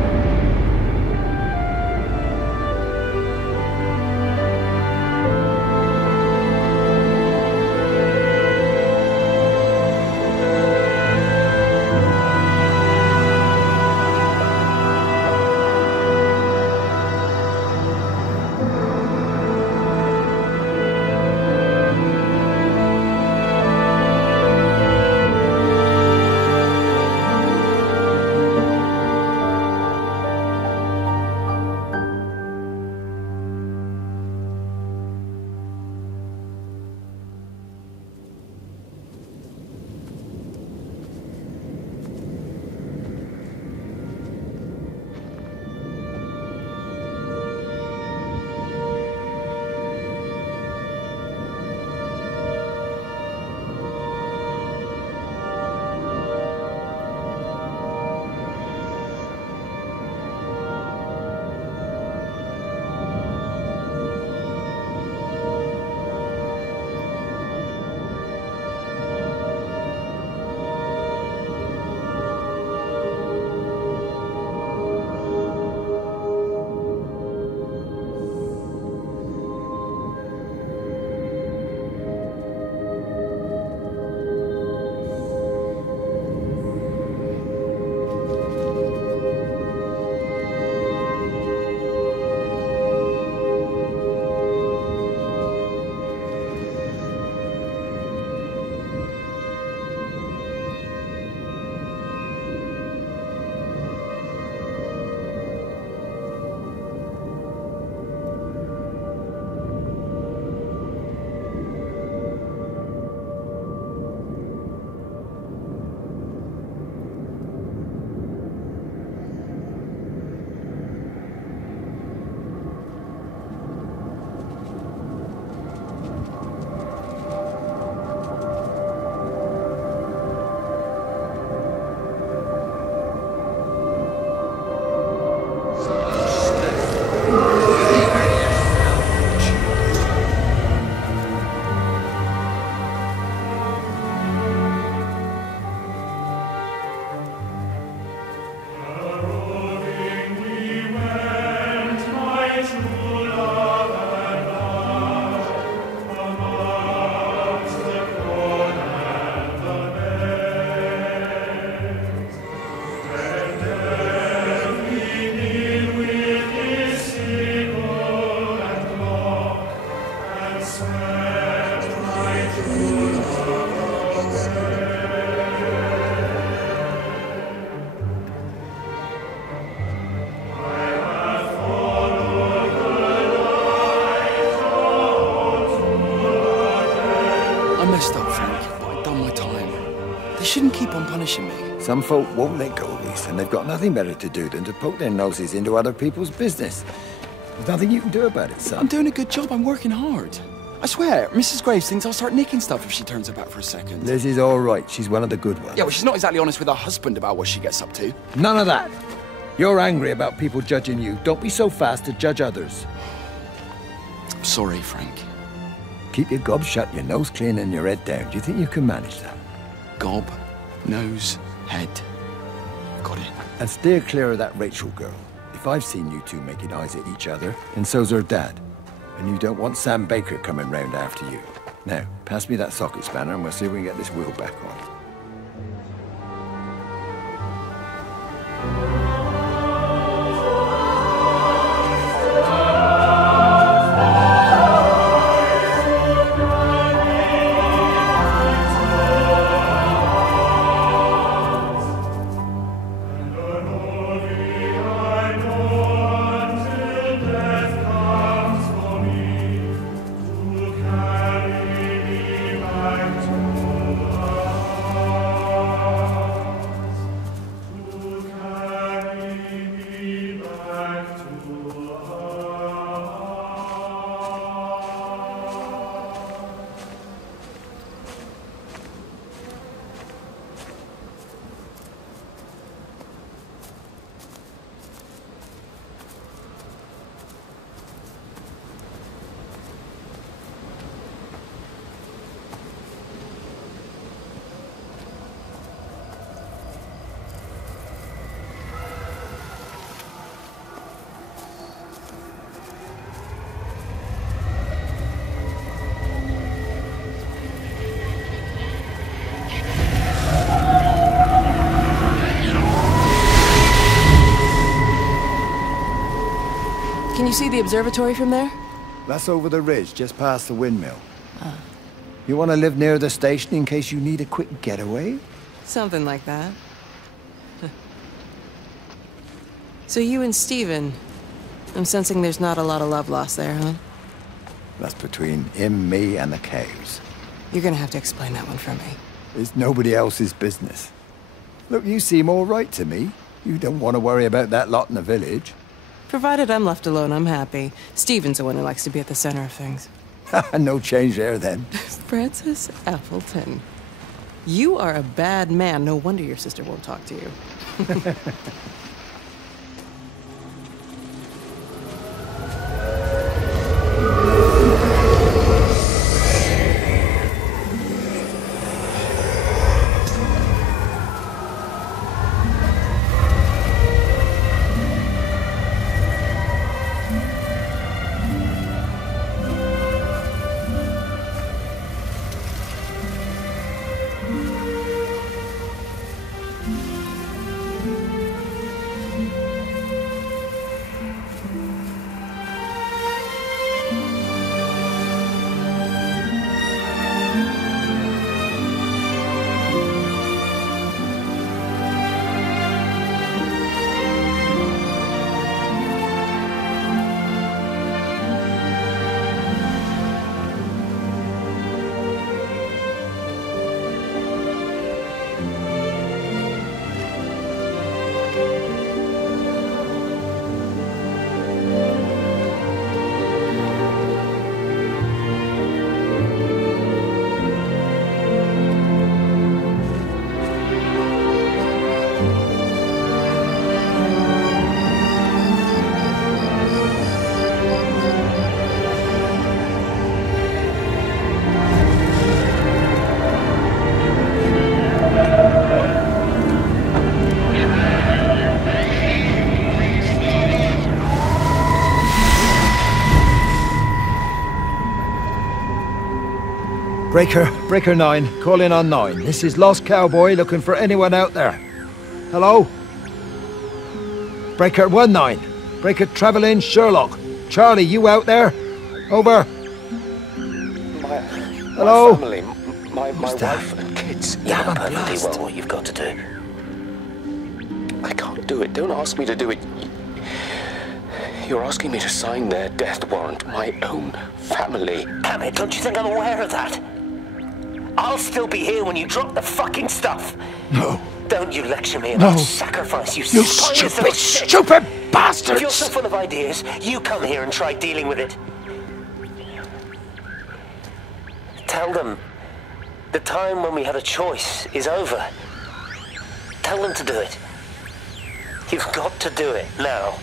shouldn't keep on punishing me. Some folk won't let go of this, and they've got nothing better to do than to poke their noses into other people's business. There's nothing you can do about it, son. I'm doing a good job. I'm working hard. I swear, Mrs. Graves thinks I'll start nicking stuff if she turns her back for a second. Liz is all right. She's one of the good ones. Yeah, well, she's not exactly honest with her husband about what she gets up to. None of that. You're angry about people judging you. Don't be so fast to judge others. I'm sorry, Frank. Keep your gob shut, your nose clean, and your head down. Do you think you can manage that? Gob, nose, head. Got it. And steer clear of that Rachel girl. If wife, I've seen you two making eyes at each other, and so's her dad. And you don't want Sam Baker coming round after you. Now, pass me that socket spanner and we'll see if we can get this wheel back on. Can you see the observatory from there? That's over the ridge, just past the windmill. You want to live near the station in case you need a quick getaway? Something like that. So you and Steven, I'm sensing there's not a lot of love lost there, huh? That's between him, me, and the cows. You're gonna have to explain that one for me. It's nobody else's business. Look, you seem all right to me. You don't want to worry about that lot in the village. Provided I'm left alone, I'm happy. Steven's the one who likes to be at the center of things. No change there, then. Francis Appleton. You are a bad man. No wonder your sister won't talk to you. Breaker 9, call in on 9. This is Lost Cowboy looking for anyone out there. Hello? Breaker 19. Breaker Travelin' Sherlock. Charlie, you out there? Over. Hello? My family, my wife and kids. You know perfectly well what you've got to do. I can't do it. Don't ask me to do it. You're asking me to sign their death warrant. My own family. Damn it, don't you think I'm aware of that? I'll still be here when you drop the fucking stuff. No. Don't you lecture me about sacrifice, you stupid bastards! If you're so full of ideas, you come here and try dealing with it. Tell them the time when we had a choice is over. Tell them to do it. You've got to do it now.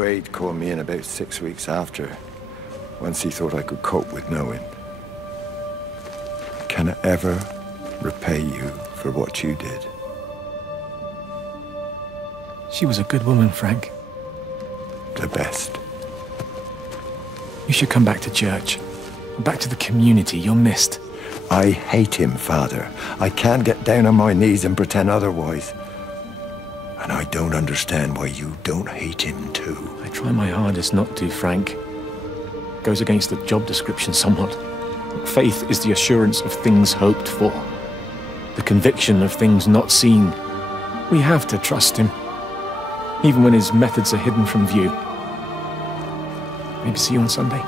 Wade called me in about 6 weeks after, once he thought I could cope with knowing. Can I ever repay you for what you did? She was a good woman, Frank. The best. You should come back to church. Back to the community. You're missed. I hate him, Father. I can't get down on my knees and pretend otherwise. And I don't understand why you don't hate him too. I try my hardest not to, Frank. Goes against the job description somewhat. Faith is the assurance of things hoped for. The conviction of things not seen. We have to trust him, even when his methods are hidden from view. Maybe see you on Sunday.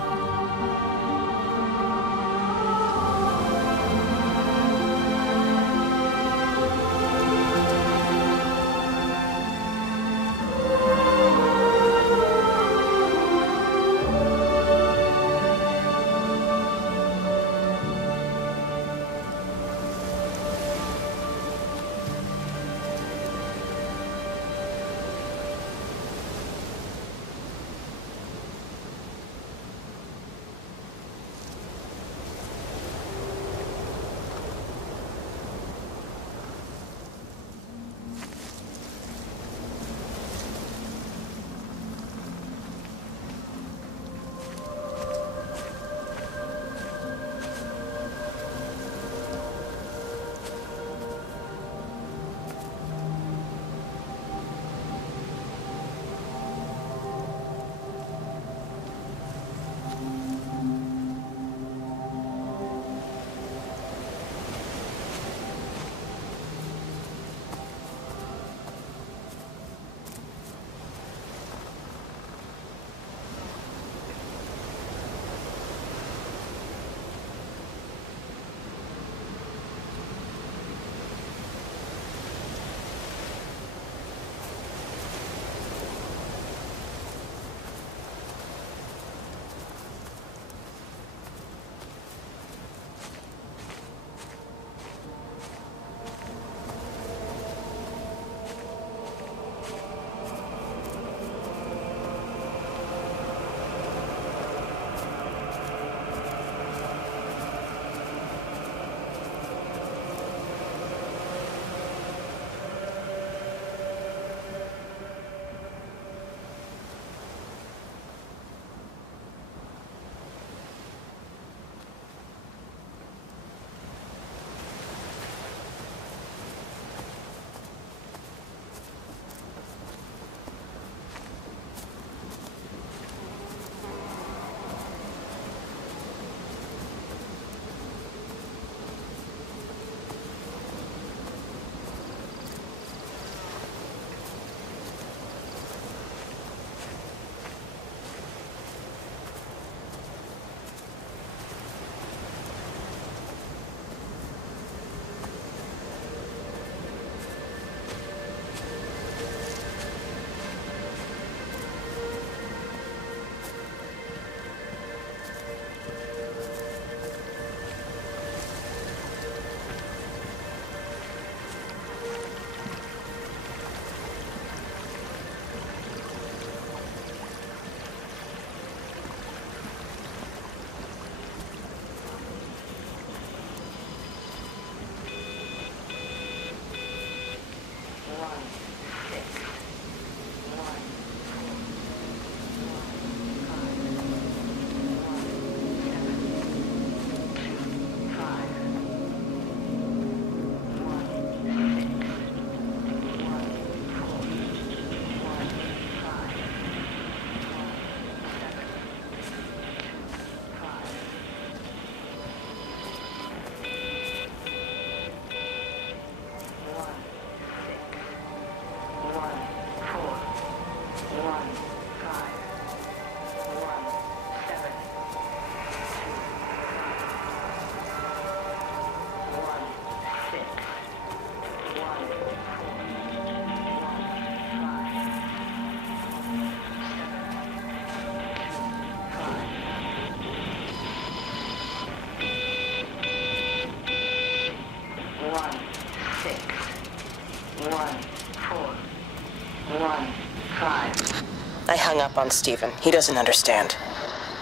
hung up on Stephen. He doesn't understand.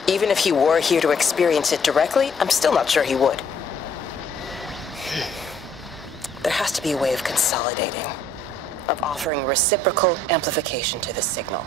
Even if he were here to experience it directly, I'm still not sure he would. There has to be a way of consolidating, of offering reciprocal amplification to this signal.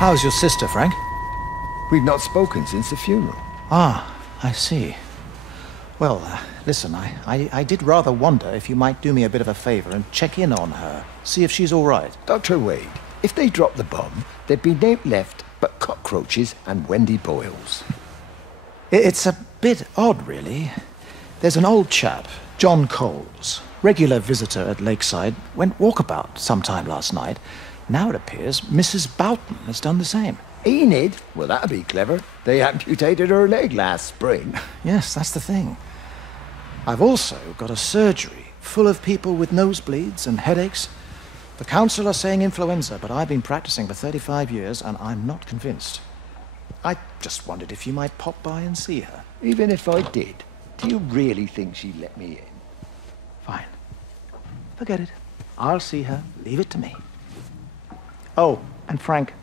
How's your sister, Frank? We've not spoken since the funeral. Ah, I see. Well, listen, I did rather wonder if you might do me a bit of a favor and check in on her, see if she's all right. Dr. Wade, if they dropped the bomb, there'd be no left but cockroaches and Wendy Boyles. It's a bit odd, really. There's an old chap, John Coles, regular visitor at Lakeside, went walkabout sometime last night. Now it appears Mrs. Boughton has done the same. Enid? Well, that'd be clever. They amputated her leg last spring. Yes, that's the thing. I've also got a surgery full of people with nosebleeds and headaches. The council are saying influenza, but I've been practicing for 35 years and I'm not convinced. I just wondered if you might pop by and see her. Even if I did, do you really think she'd let me in? Fine. Forget it. I'll see her. Leave it to me. Oh, and Frank,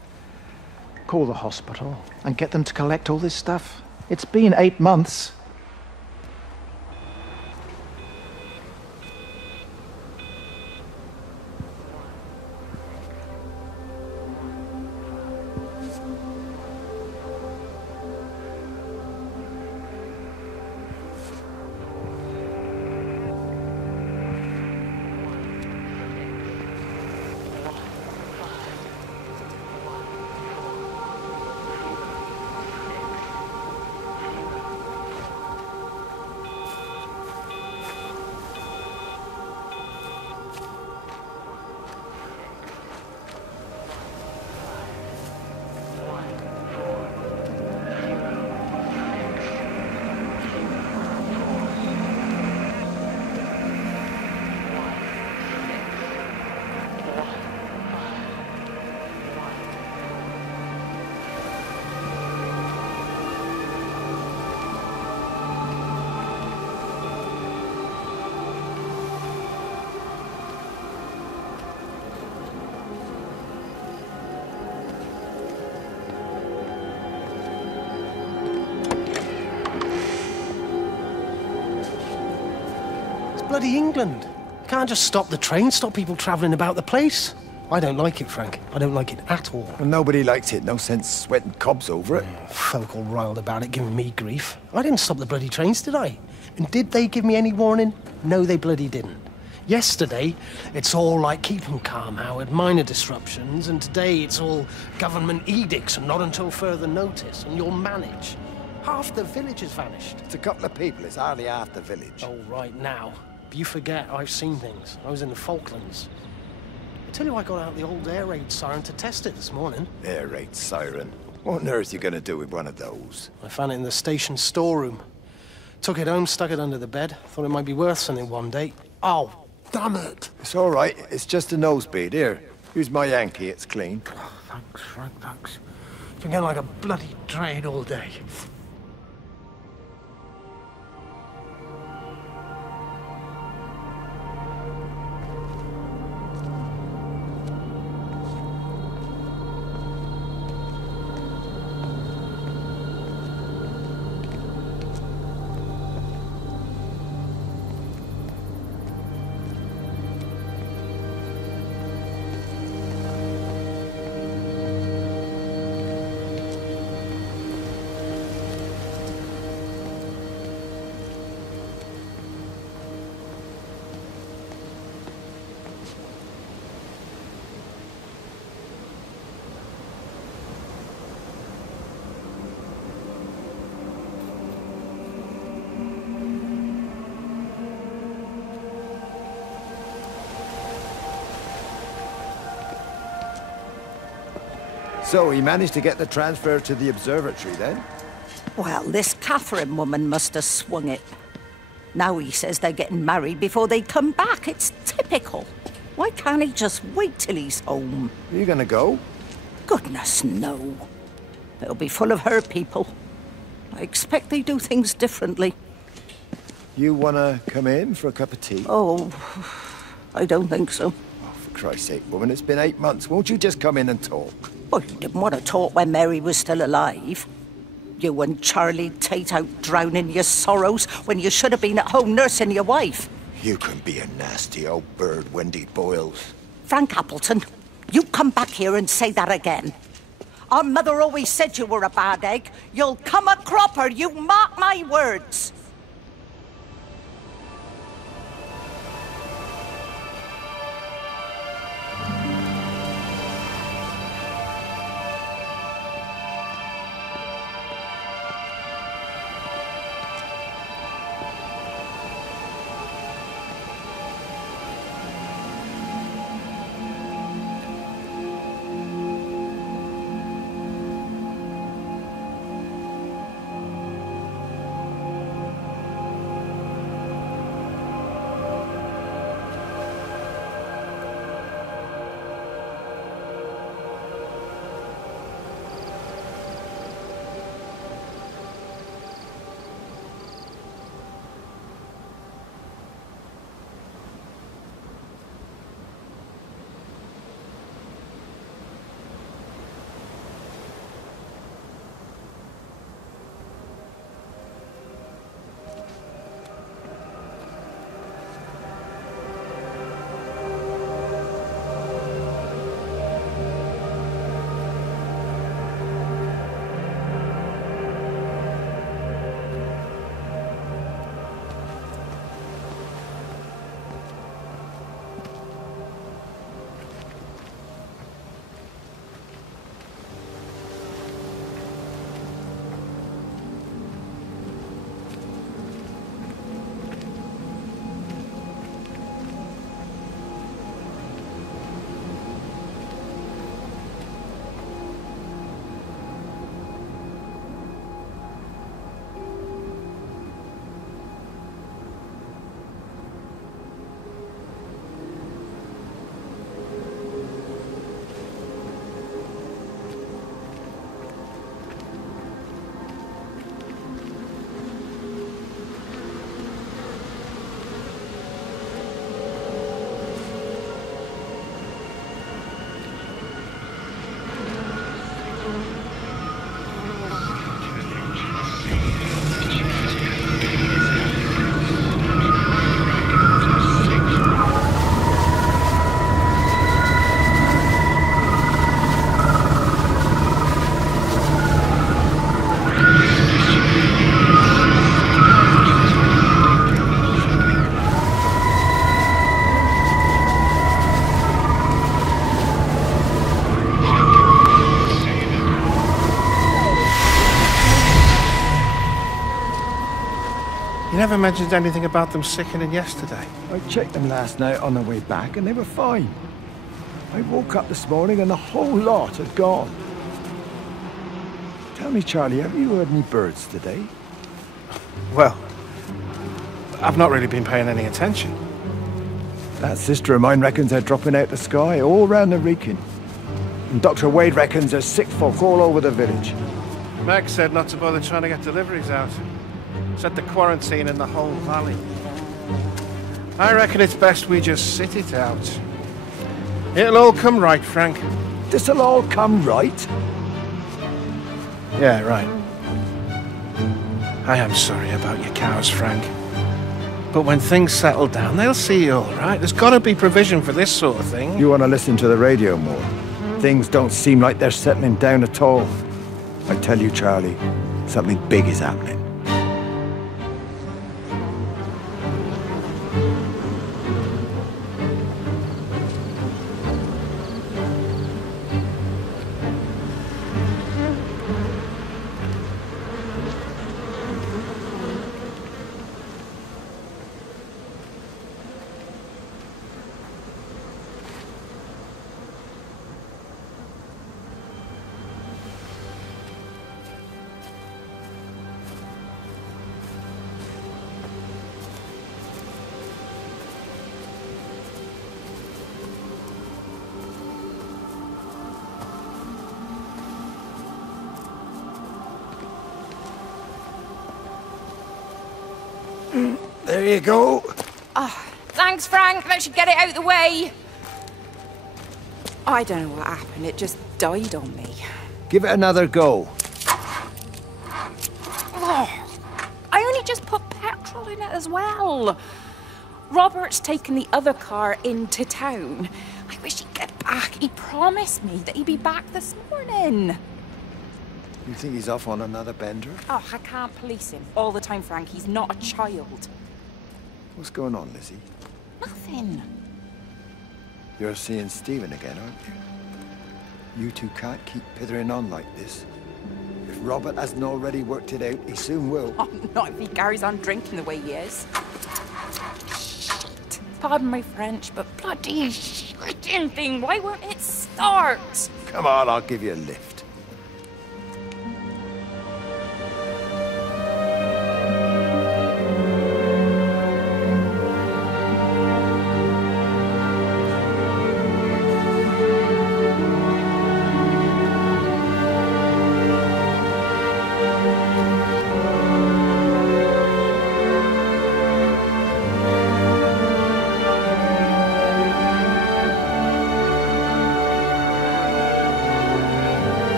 call the hospital and get them to collect all this stuff. It's been 8 months. bloody England. You can't just stop the train, stop people travelling about the place. I don't like it, Frank. I don't like it at all. Well, nobody likes it. No sense sweating cobs over it. Folk all riled about it, giving me grief. I didn't stop the bloody trains, did I? And did they give me any warning? No, they bloody didn't. Yesterday, it's all like, keep 'em calm, Howard, minor disruptions, and today it's all government edicts and not until further notice, and you'll manage. Half the village has vanished. It's a couple of people, it's hardly half the village. Oh, right now. But you forget, I've seen things. I was in the Falklands. I tell you, I got out the old air raid siren to test it this morning. Air raid siren? What on earth are you going to do with one of those? I found it in the station storeroom. Took it home, stuck it under the bed. Thought it might be worth something one day. Oh, damn it! It's all right. It's just a nosebleed. Here, use my Yankee. It's clean. Oh, thanks, Frank, thanks. Been getting like a bloody train all day. So, he managed to get the transfer to the observatory, then? Well, this Catherine woman must have swung it. Now he says they're getting married before they come back. It's typical. Why can't he just wait till he's home? Are you gonna go? Goodness, no. It'll be full of her people. I expect they do things differently. You wanna come in for a cup of tea? Oh, I don't think so. Oh, for Christ's sake, woman, it's been 8 months. Won't you just come in and talk? Well, you didn't want to talk when Mary was still alive. You and Charlie Tate out drowning your sorrows when you should have been at home nursing your wife. You can be a nasty old bird, Wendy Boyles. Frank Appleton, you come back here and say that again. Our mother always said you were a bad egg. You'll come a cropper, you mark my words. You never mentioned anything about them sickening yesterday. I checked them last night on the way back and they were fine. I woke up this morning and the whole lot had gone. Tell me, Charlie, have you heard any birds today? Well, I've not really been paying any attention. That sister of mine reckons they're dropping out the sky all round the Wrekin. And Dr. Wade reckons there's sick folk all over the village. Meg said not to bother trying to get deliveries out. Said the quarantine in the whole valley. I reckon it's best we just sit it out. It'll all come right, Frank. This'll all come right? Yeah, right. I am sorry about your cows, Frank. But when things settle down, they'll see you all right. There's got to be provision for this sort of thing. You want to listen to the radio more? Things don't seem like they're settling down at all. I tell you, Charlie, something big is happening. There you go. Oh, thanks, Frank. That should get it out of the way. I don't know what happened. It just died on me. Give it another go. Oh, I only just put petrol in it as well. Robert's taken the other car into town. I wish he'd get back. He promised me that he'd be back this morning. You think he's off on another bender? Oh, I can't police him all the time, Frank. He's not a child. What's going on, Lizzie? Nothing. You're seeing Stephen again, aren't you? You two can't keep pithering on like this. If Robert hasn't already worked it out, he soon will. Oh, not if he carries on drinking the way he is. Shit. Pardon my French, but bloody shitting thing, why won't it start? Come on, I'll give you a lift.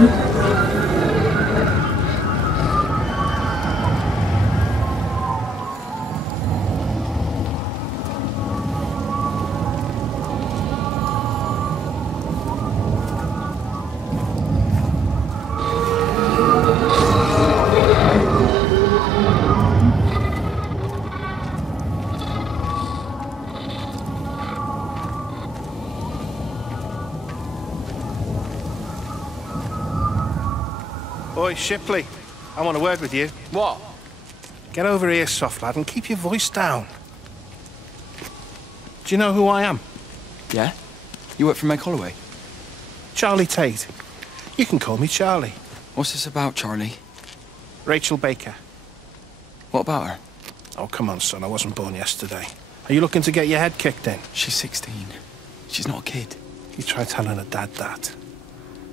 Oi, Shipley, I want to work with you. What? Get over here, soft lad, and keep your voice down. Do you know who I am? Yeah? You work for Meg Holloway? Charlie Tate. You can call me Charlie. What's this about, Charlie? Rachel Baker. What about her? Oh, come on, son, I wasn't born yesterday. Are you looking to get your head kicked in? She's 16. She's not a kid. You try telling her dad that.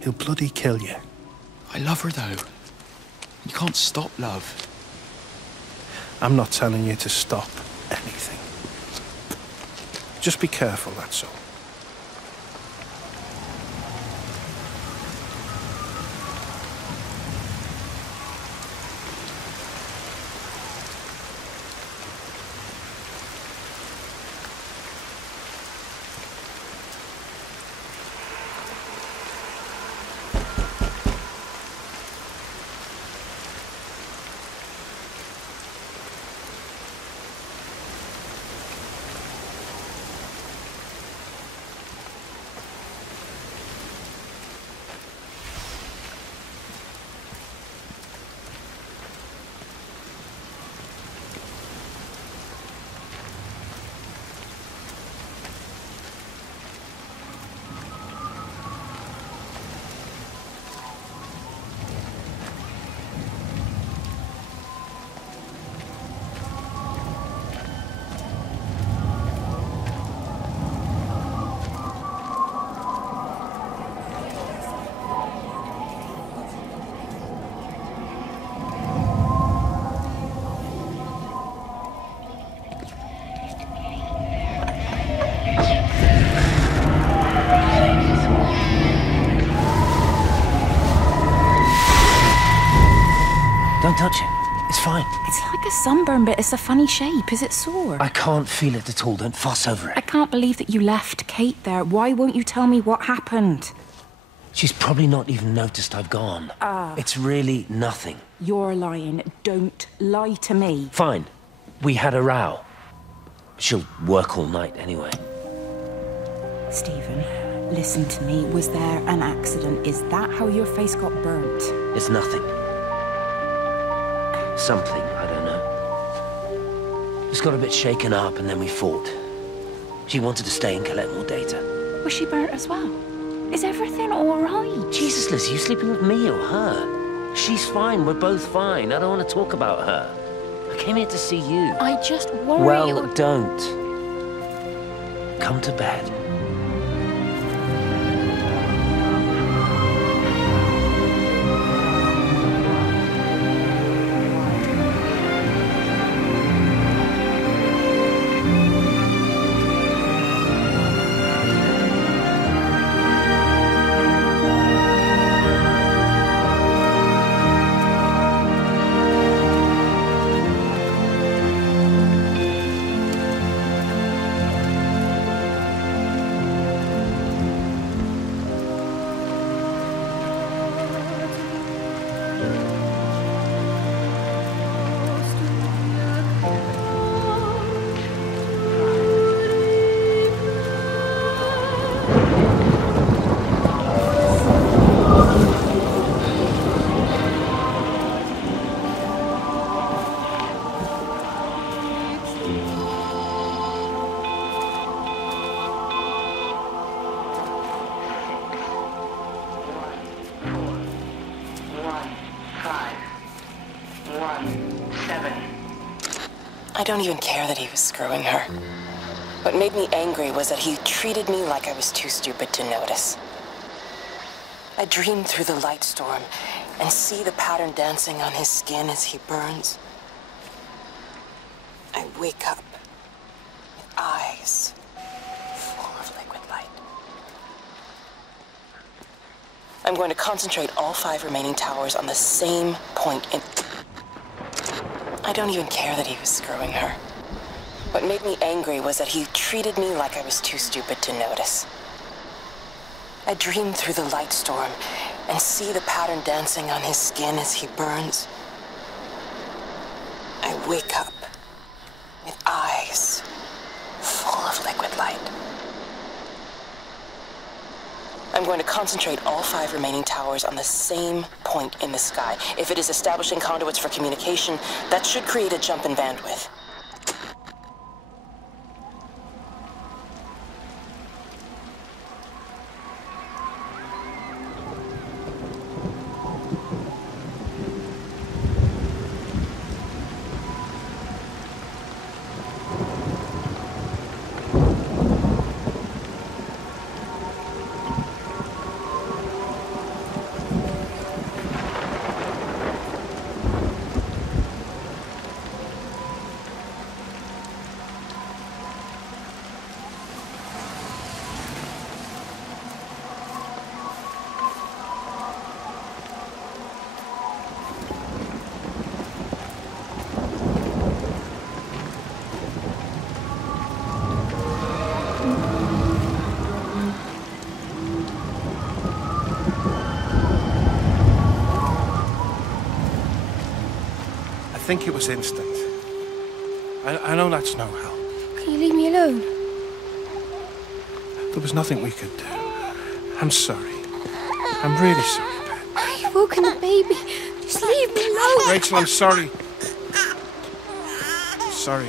He'll bloody kill you. I love her, though. You can't stop love. I'm not telling you to stop anything. Just be careful, that's all. Don't touch it. It's fine. It's like a sunburn, but it's a funny shape. Is it sore? I can't feel it at all. Don't fuss over I it. can't believe that you left Kate there. Why won't you tell me what happened? She's probably not even noticed I've gone. It's really nothing. You're lying. Don't lie to me. Fine. We had a row. She'll work all night anyway. Stephen, listen to me. Was there an accident? Is that how your face got burnt? It's nothing. Something, I don't know. Just got a bit shaken up and then we fought. She wanted to stay and collect more data. Was she burnt as well? Is everything all right? Jesus, Liz, are you sleeping with me or her? She's fine, we're both fine. I don't want to talk about her. I came here to see you. I just worry... Well, don't. Come to bed. I don't even care that he was screwing her. What made me angry was that he treated me like I was too stupid to notice. I dream through the light storm and see the pattern dancing on his skin as he burns. I wake up with eyes full of liquid light. I'm going to concentrate all 5 remaining towers on the same point in... I don't even care that he was screwing her. What made me angry was that he treated me like I was too stupid to notice. I dream through the light storm and see the pattern dancing on his skin as he burns. I wake up with eyes full of liquid light. I'm going to concentrate all 5 remaining towers on the same point in the sky. If it is establishing conduits for communication, that should create a jump in bandwidth. I think it was instant. I know that's no help. Can you leave me alone? There was nothing we could do. I'm sorry. I'm really sorry, Ben. You've woken the baby. Just leave me alone. Rachel, I'm sorry. Sorry.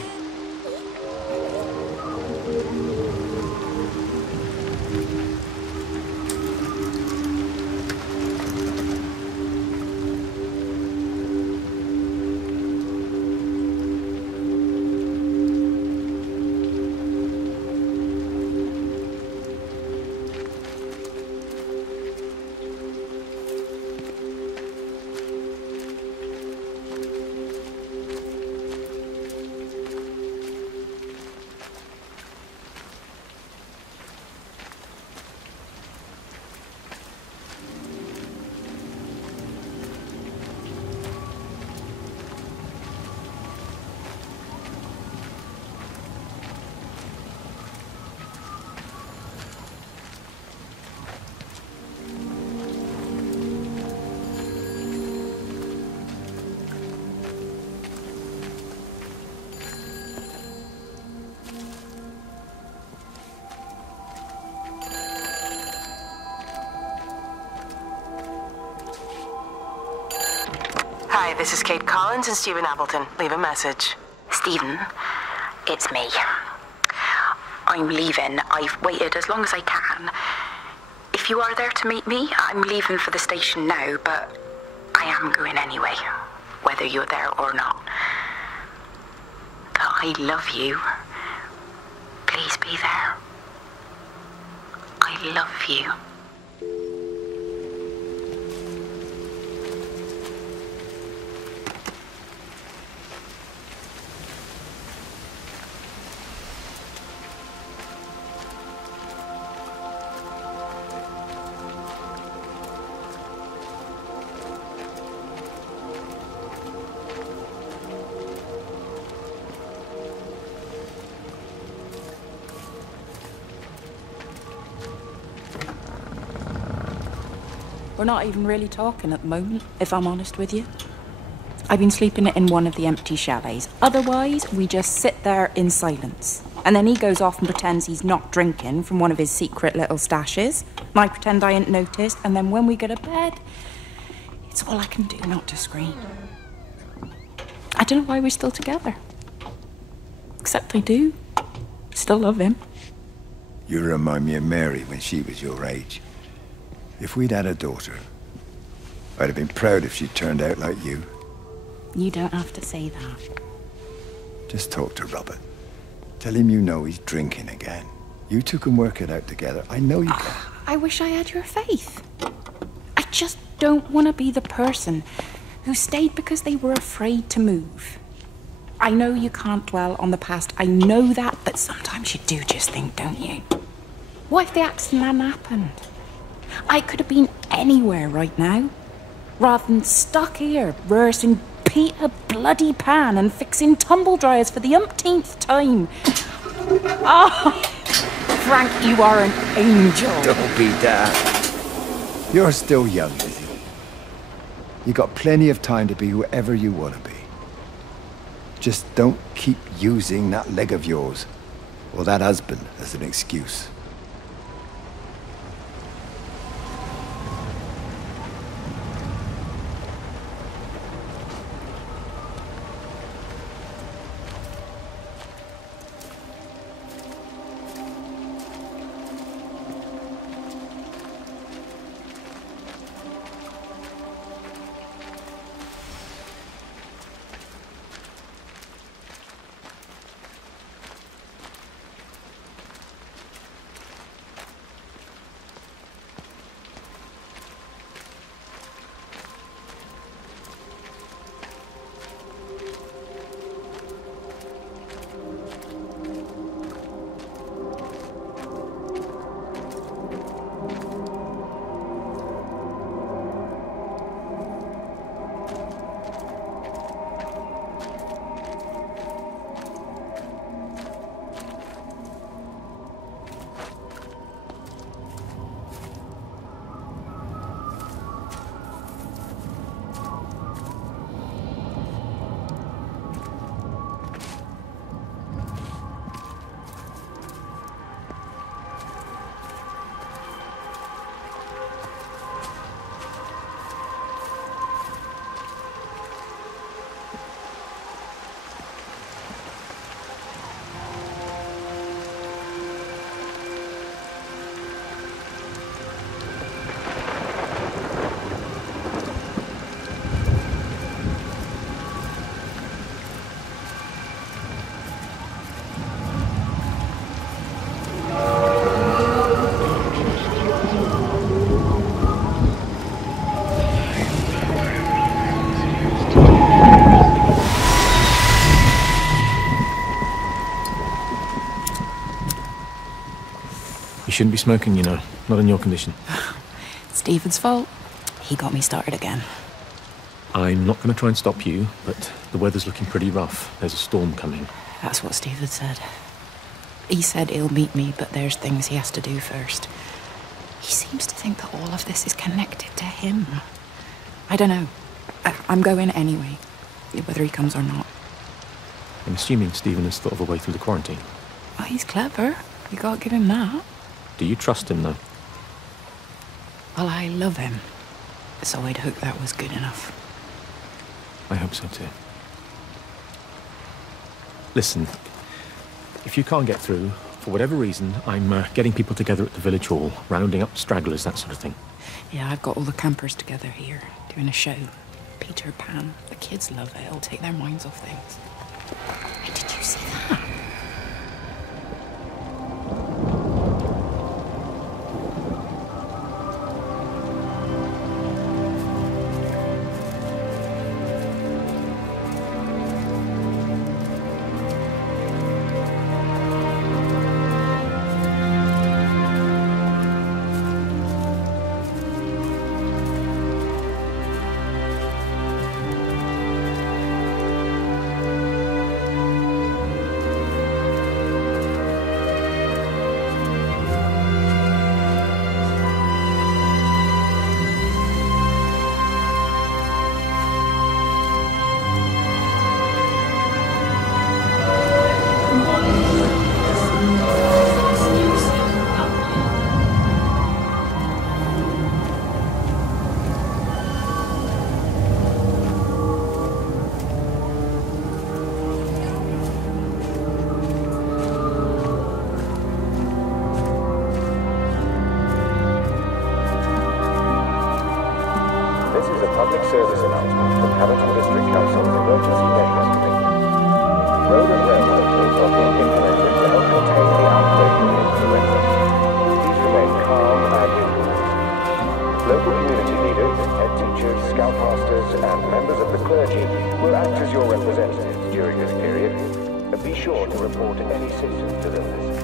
Hi, this is Kate Collins and Stephen Appleton. Leave a message. Stephen, it's me. I'm leaving. I've waited as long as I can. If you are there to meet me, I'm leaving for the station now, but I am going anyway, whether you're there or not. But I love you. Please be there. I love you. We're not even really talking at the moment, if I'm honest with you. I've been sleeping in one of the empty chalets. Otherwise, we just sit there in silence. And then he goes off and pretends he's not drinking from one of his secret little stashes. And I pretend I ain't noticed. And then when we go to bed, it's all I can do not to scream. I don't know why we're still together. Except I do. Still love him. You remind me of Mary when she was your age. If we'd had a daughter, I'd have been proud if she turned out like you. You don't have to say that. Just talk to Robert. Tell him you know he's drinking again. You two can work it out together. I know you can. I wish I had your faith. I just don't want to be the person who stayed because they were afraid to move. I know you can't dwell on the past. I know that, but sometimes you do just think, don't you? What if the accident hadn't happened? I could have been anywhere right now, rather than stuck here rehearsing Peter bloody Pan and fixing tumble dryers for the umpteenth time. Oh, Frank, you are an angel. Don't be daft. You're still young, Lizzie. You got plenty of time to be whoever you want to be. Just don't keep using that leg of yours, or that husband, as an excuse. You shouldn't be smoking, you know. Not in your condition. Stephen's fault. He got me started again. I'm not going to try and stop you, but the weather's looking pretty rough. There's a storm coming. That's what Stephen said. He said he'll meet me, but there's things he has to do first. He seems to think that all of this is connected to him. I don't know. I'm going anyway, whether he comes or not. I'm assuming Stephen has thought of a way through the quarantine. Well, he's clever. You can't give him that. Do you trust him, though? Well, I love him. So I'd hope that was good enough. I hope so, too. Listen, if you can't get through, for whatever reason, I'm getting people together at the village hall, rounding up stragglers, that sort of thing. Yeah, I've got all the campers together here, doing a show. Peter Pan. The kids love it. It'll take their minds off things. Hey, did you see that? public service announcement from Hamilton District Council's Emergency Measures Committee. Road and rail closures are being implemented to help contain the outbreak of influenza. Please remain calm and indoors. Local community leaders, head teachers, scoutmasters, and members of the clergy will act as your representatives during this period. Be sure to report any symptoms of illness.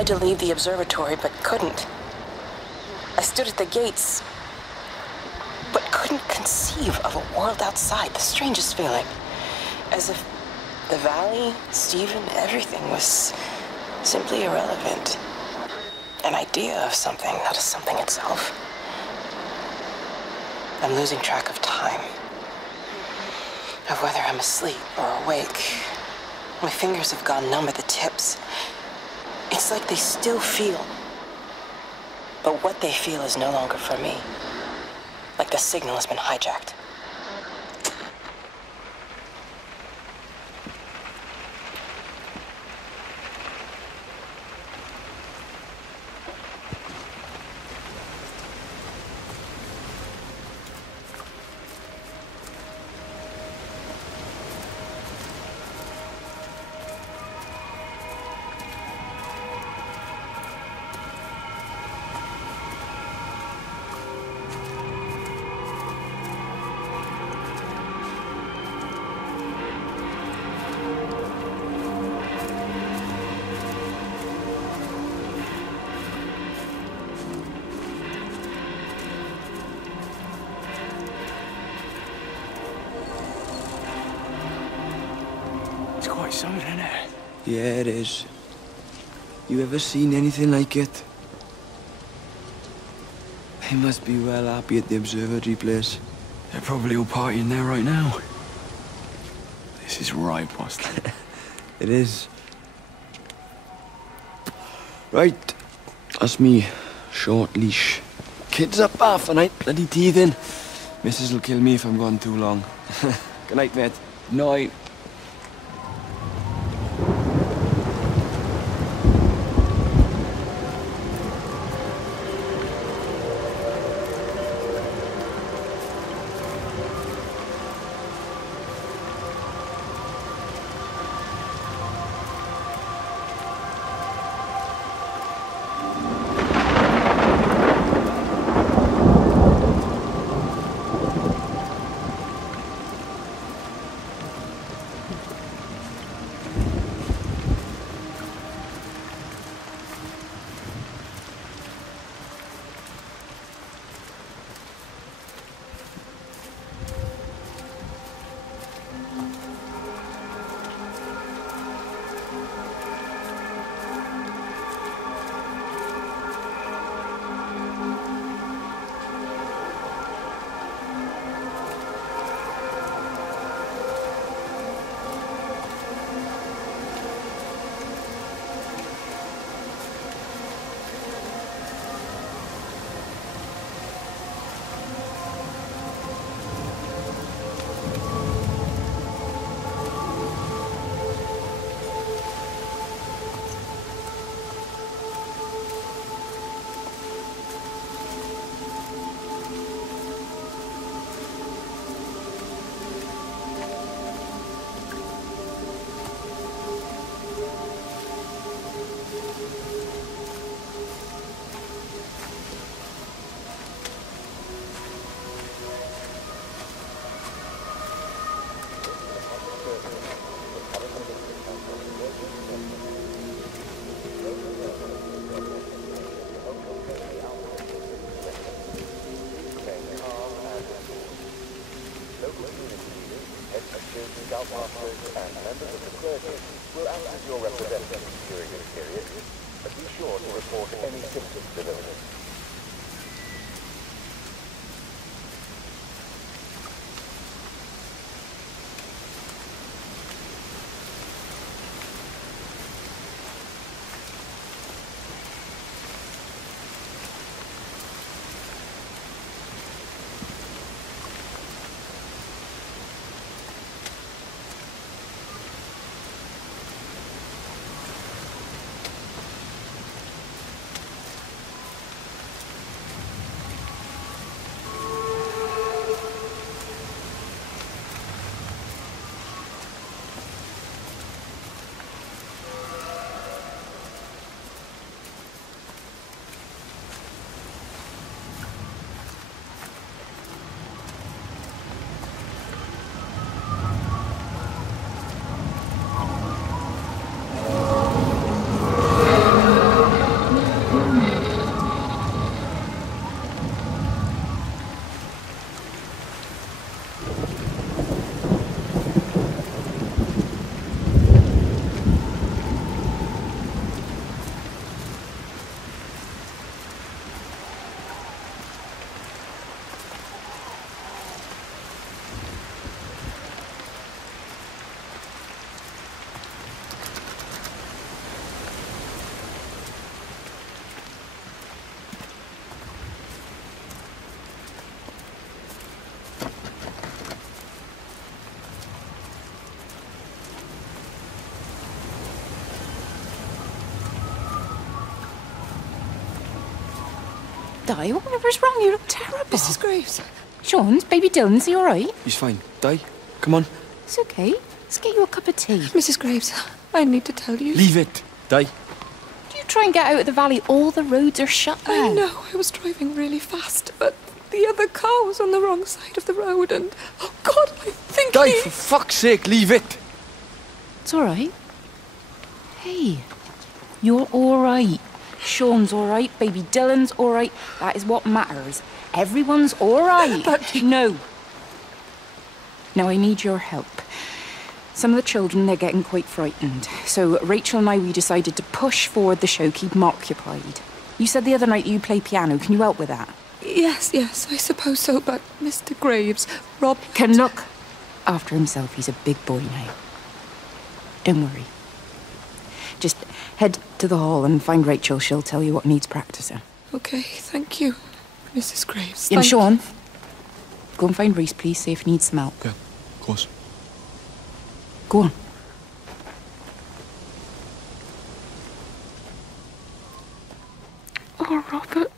tried to leave the observatory, but couldn't. I stood at the gates, but couldn't conceive of a world outside. The strangest feeling. As if the valley, Stephen, everything was simply irrelevant. An idea of something, not as something itself. I'm losing track of time. Of whether I'm asleep or awake. My fingers have gone numb at the tips. It's like they still feel. But what they feel is no longer for me. Like the signal has been hijacked. Something in it. Yeah, it is. You ever seen anything like it? They must be well happy at the observatory place. They're probably all partying there right now. This is right, Boston. It is. Right. That's me. Short leash. Kids up half a night, bloody teething. Missus will kill me if I'm gone too long. Good night, mate. Night. scoutmasters and members of the clergy will act as your representatives during this period, but be sure to report any symptoms of illness. Di, whatever's wrong? You look terrible. Mrs. Graves. Sean's baby Dylan's he all right? He's fine. Di, come on. It's okay. Let's get you a cup of tea. Mrs. Graves, I need to tell you. Leave it. Di. Do you try and get out of the valley? All the roads are shut now. I know. I was driving really fast, but the other car was on the wrong side of the road, and oh God, I think Di, for fuck's sake, leave it. It's all right. Hey, you're all right. Sean's all right. Baby Dylan's all right. That is what matters. Everyone's all right. But no. Now I need your help. Some of the children, they're getting quite frightened. So Rachel and I, we decided to push forward the show, keep them occupied. You said the other night you play piano. Can you help with that? Yes, I suppose so, but Mr. Graves, Rob can look after himself. He's a big boy now. Don't worry. Just head to the hall and find Rachel. She'll tell you what needs practicing. Okay, thank you, Mrs. Graves. And Sean, go and find Reese, please. See if he needs some help. Yeah, of course. Go on. Oh, Robert.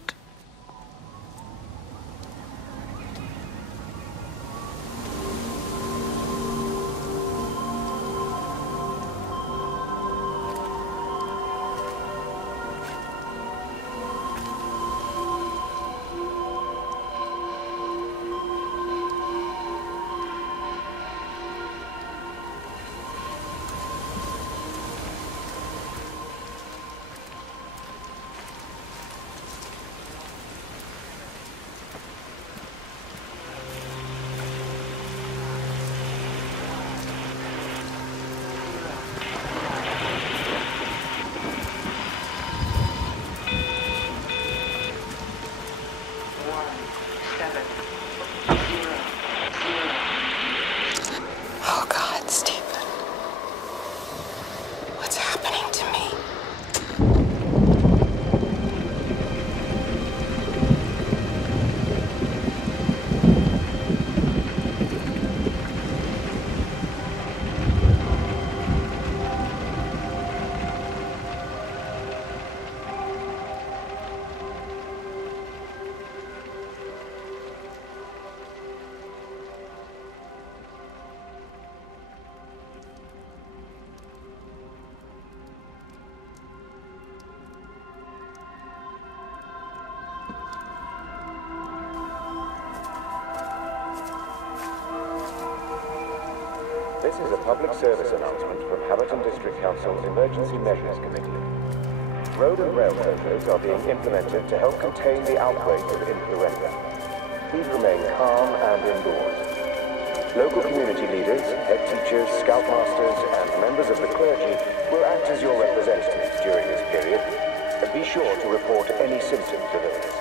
Oh, God, Stephen. What's happening to me? This is a public service announcement from Haverton District Council's Emergency Measures Committee. Road and rail closures are being implemented to help contain the outbreak of influenza. Please remain calm and indoors. Local community leaders, head teachers, scoutmasters, and members of the clergy will act as your representatives during this period, and be sure to report any symptoms of illness.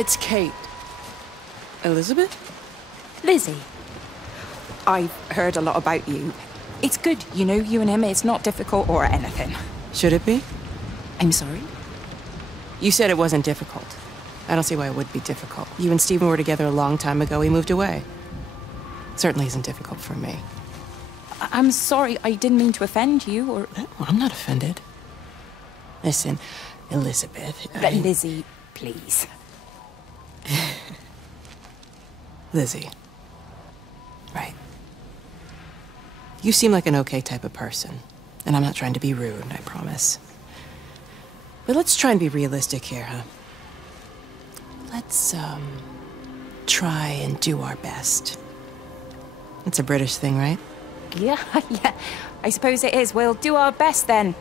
It's Kate. Elizabeth? Lizzie. I've heard a lot about you. It's good, you know, you and him, it's not difficult or anything. Should it be? I'm sorry? You said it wasn't difficult. I don't see why it would be difficult. You and Stephen were together a long time ago. He moved away. Certainly isn't difficult for me. I'm sorry, I didn't mean to offend you, or... Well, I'm not offended. Listen, Elizabeth... Lizzie, please. Lizzie. Right. You seem like an okay type of person. And I'm not trying to be rude, I promise. But let's try and be realistic here, huh? Let's, try and do our best. It's a British thing, right? Yeah, I suppose it is. We'll do our best then.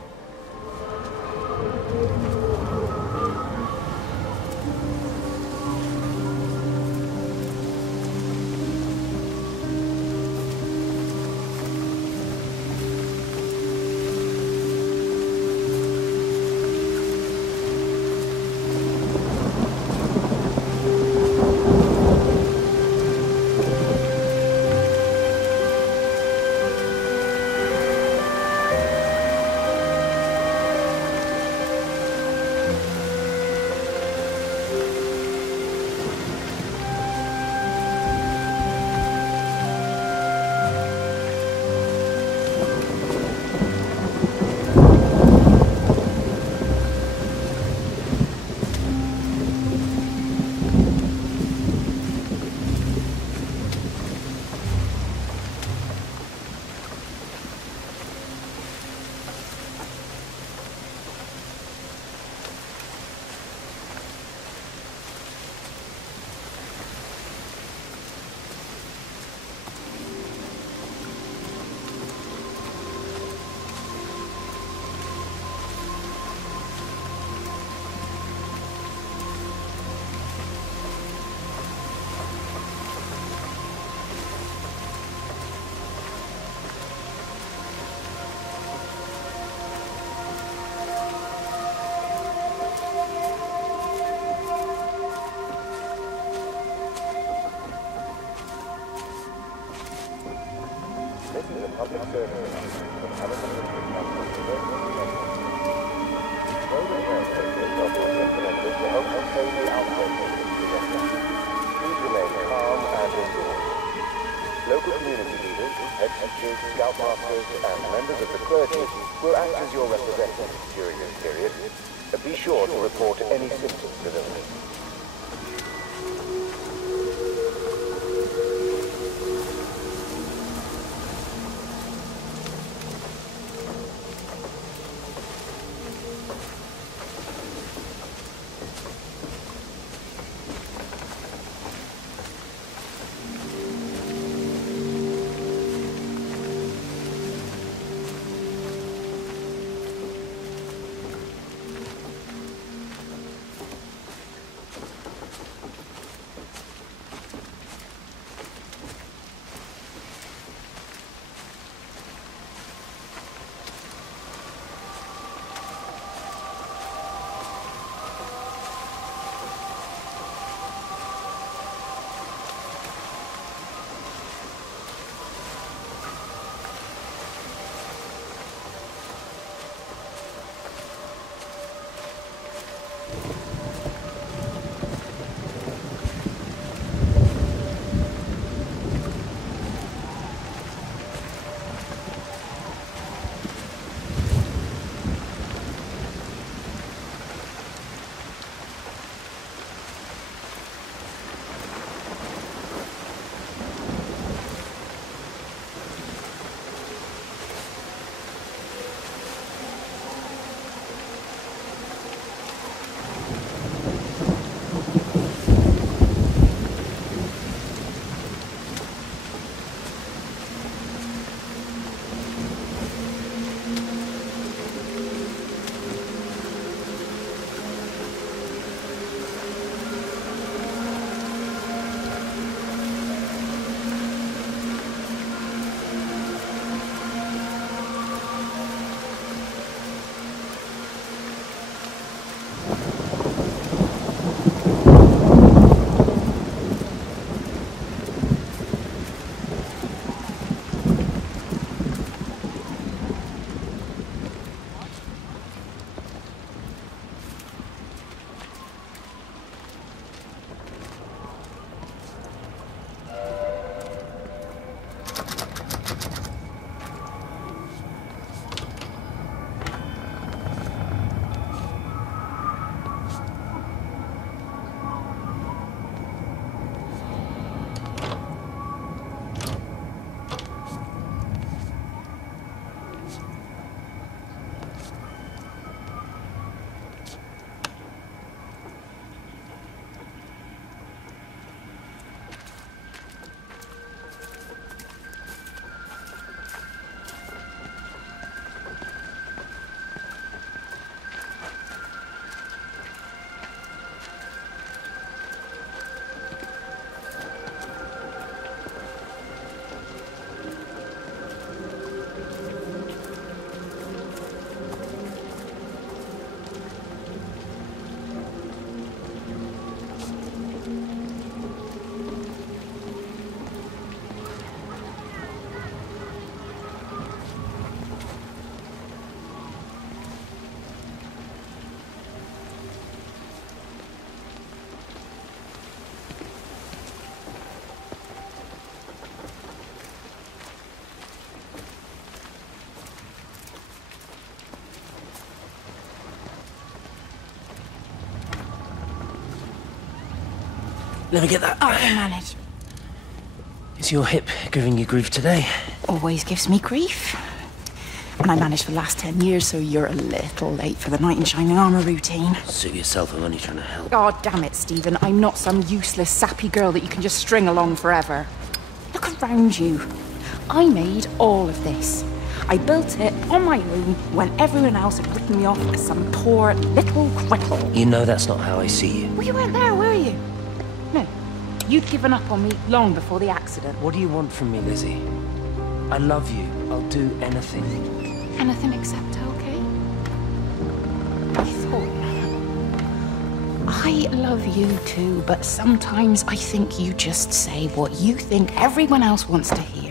Local community leaders, head teachers, scoutmasters, and members of the clergy will act as your representatives during this period. Be sure to report any symptoms of illness. Let me get that. I can manage. Is your hip giving you grief today? Always gives me grief. And I managed for the last 10 years, so you're a little late for the knight in shining armour routine. Suit yourself, I'm only trying to help. God damn it, Stephen. I'm not some useless, sappy girl that you can just string along forever. Look around you. I made all of this. I built it on my own when everyone else had written me off as some poor little cripple. You know that's not how I see you. Well, you weren't there, were you? No. You'd given up on me long before the accident. What do you want from me, Lizzie? I love you. I'll do anything. Anything except okay? I thought... I love you too, but sometimes I think you just say what you think everyone else wants to hear.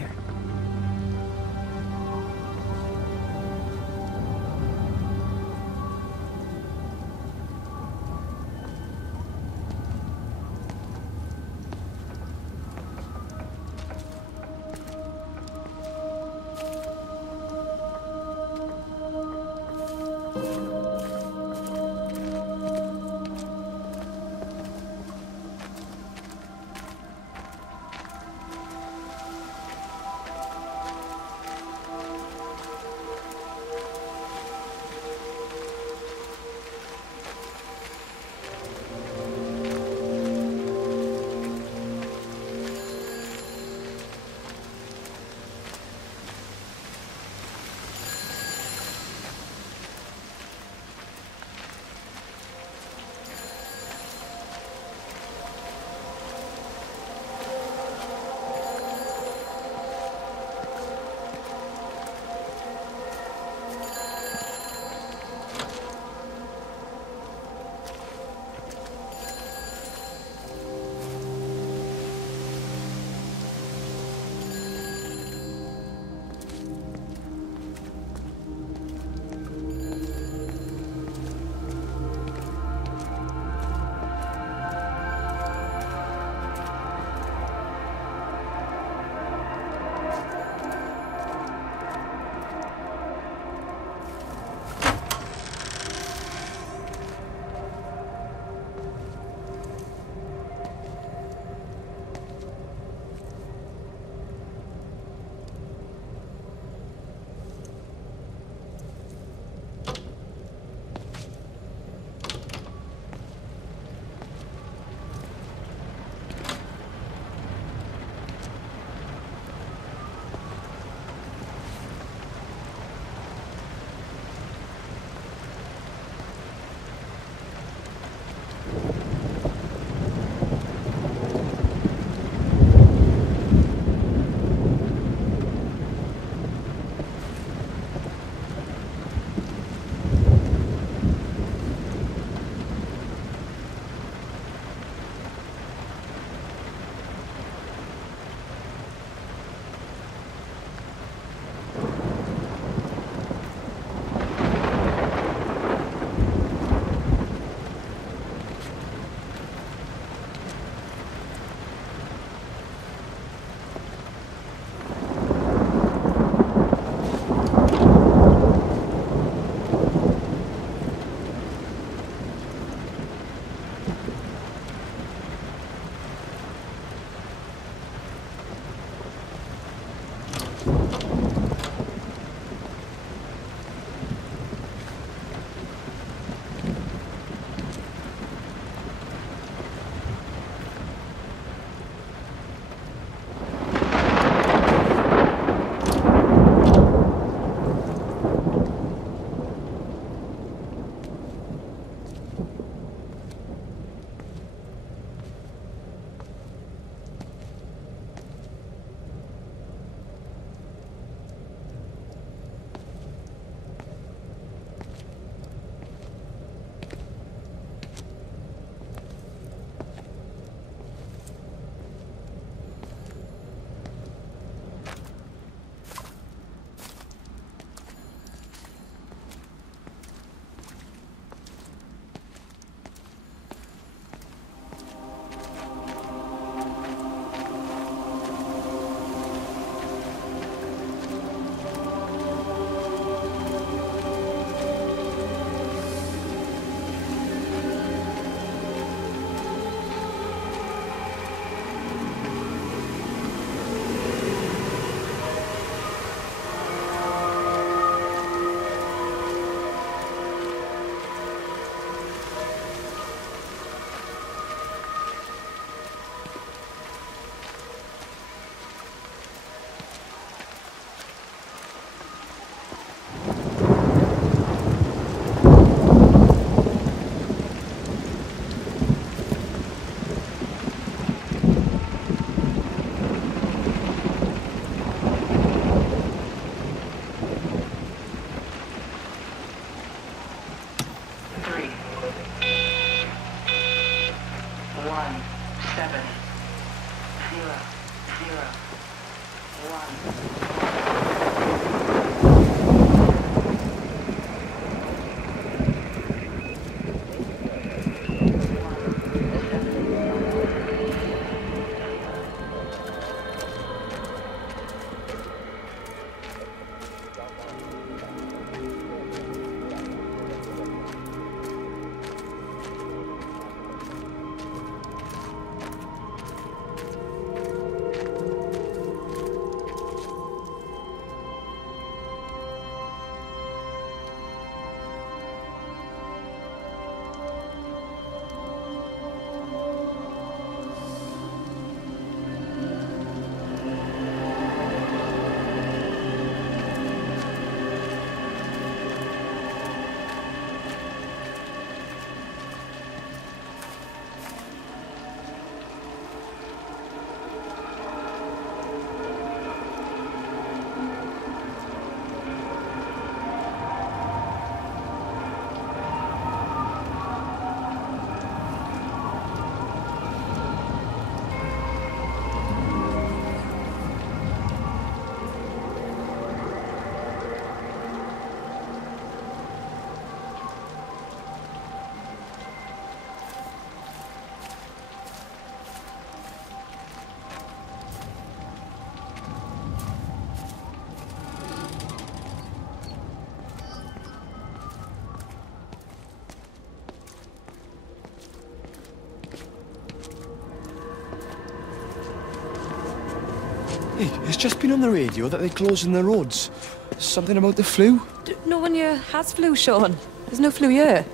just been on the radio that they're closing the roads. Something about the flu? No one here has flu, Sean. There's no flu here.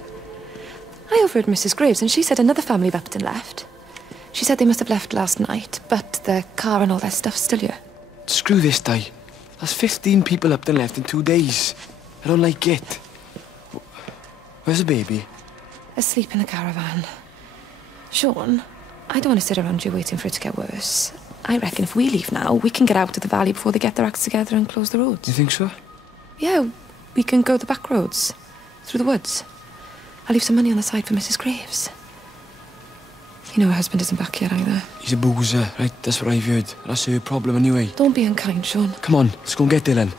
I overheard Mrs. Graves, and she said another family of Upton left. She said they must have left last night, but their car and all their stuff's still here. Screw this, Di. There's 15 people Upton left in 2 days. I don't like it. Where's the baby? Asleep in the caravan. Sean, I don't want to sit around you waiting for it to get worse. I reckon if we leave now, we can get out of the valley before they get their acts together and close the roads. You think so? Yeah, we can go the back roads, through the woods. I'll leave some money on the side for Mrs. Graves. You know her husband isn't back yet either. He's a boozer, right? That's what I've heard. That's her problem anyway. Don't be unkind, Sean. Come on, let's go and get Dylan.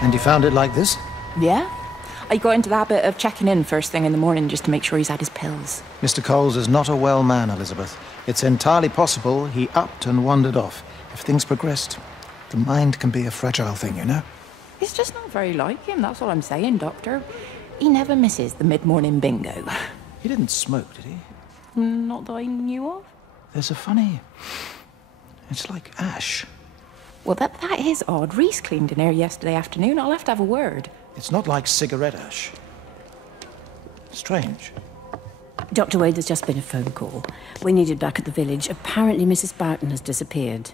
And you found it like this? Yeah. I got into the habit of checking in first thing in the morning just to make sure he's had his pills. Mr. Coles is not a well man, Elizabeth. It's entirely possible he upped and wandered off. If things progressed, the mind can be a fragile thing, you know? It's just not very like him, that's all I'm saying, Doctor. He never misses the mid-morning bingo. He didn't smoke, did he? Not that I knew of. There's a funny... It's like ash. Well, that is odd. Reese cleaned in here yesterday afternoon. I'll have to have a word. It's not like cigarette ash. Strange. Dr. Wade, there's just been a phone call. We needed back at the village. Apparently Mrs. Boughton has disappeared.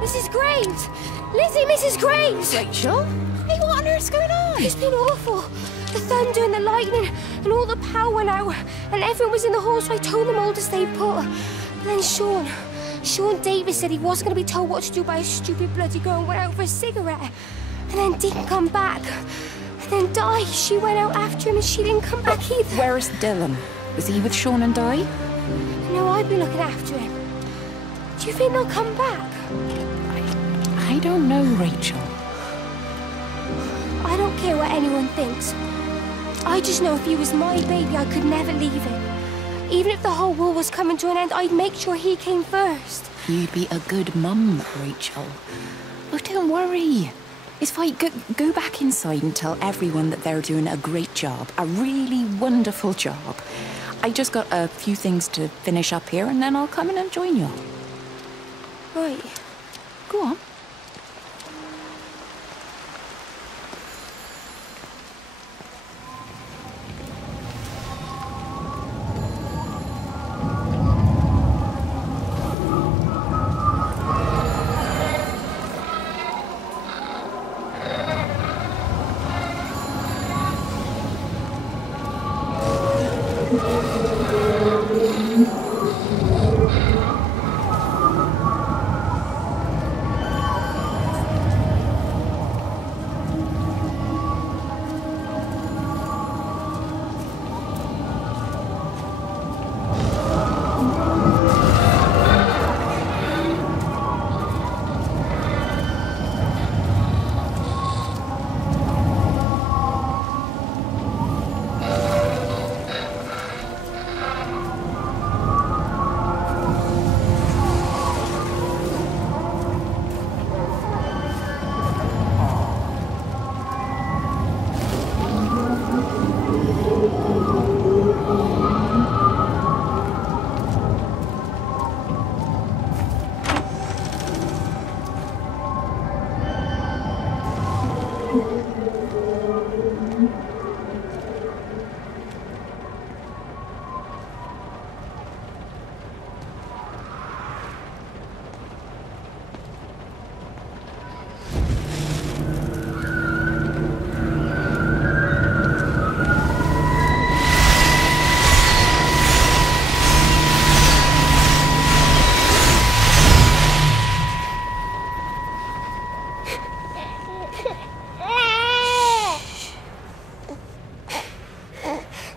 Mrs. Graves! Lizzie, Mrs. Graves! Rachel? Hey, what on earth's going on? It's been awful. The thunder and the lightning and all the power went out and everyone was in the hall, so I told them all to stay put. But then Sean Davis said he wasn't going to be told what to do by a stupid bloody girl and went out for a cigarette. And then didn't come back. And then Di, she went out after him and she didn't come back either. Where's Dylan? Was he with Sean and Di? No, I've been looking after him. Do you think they'll come back? I don't know, Rachel. I don't care what anyone thinks. I just know if he was my baby, I could never leave him. Even if the whole world was coming to an end, I'd make sure he came first. You'd be a good mum, Rachel. Oh, don't worry. It's fine. Go back inside and tell everyone that they're doing a great job. A really wonderful job. I just got a few things to finish up here and then I'll come in and join you. Right. Go on.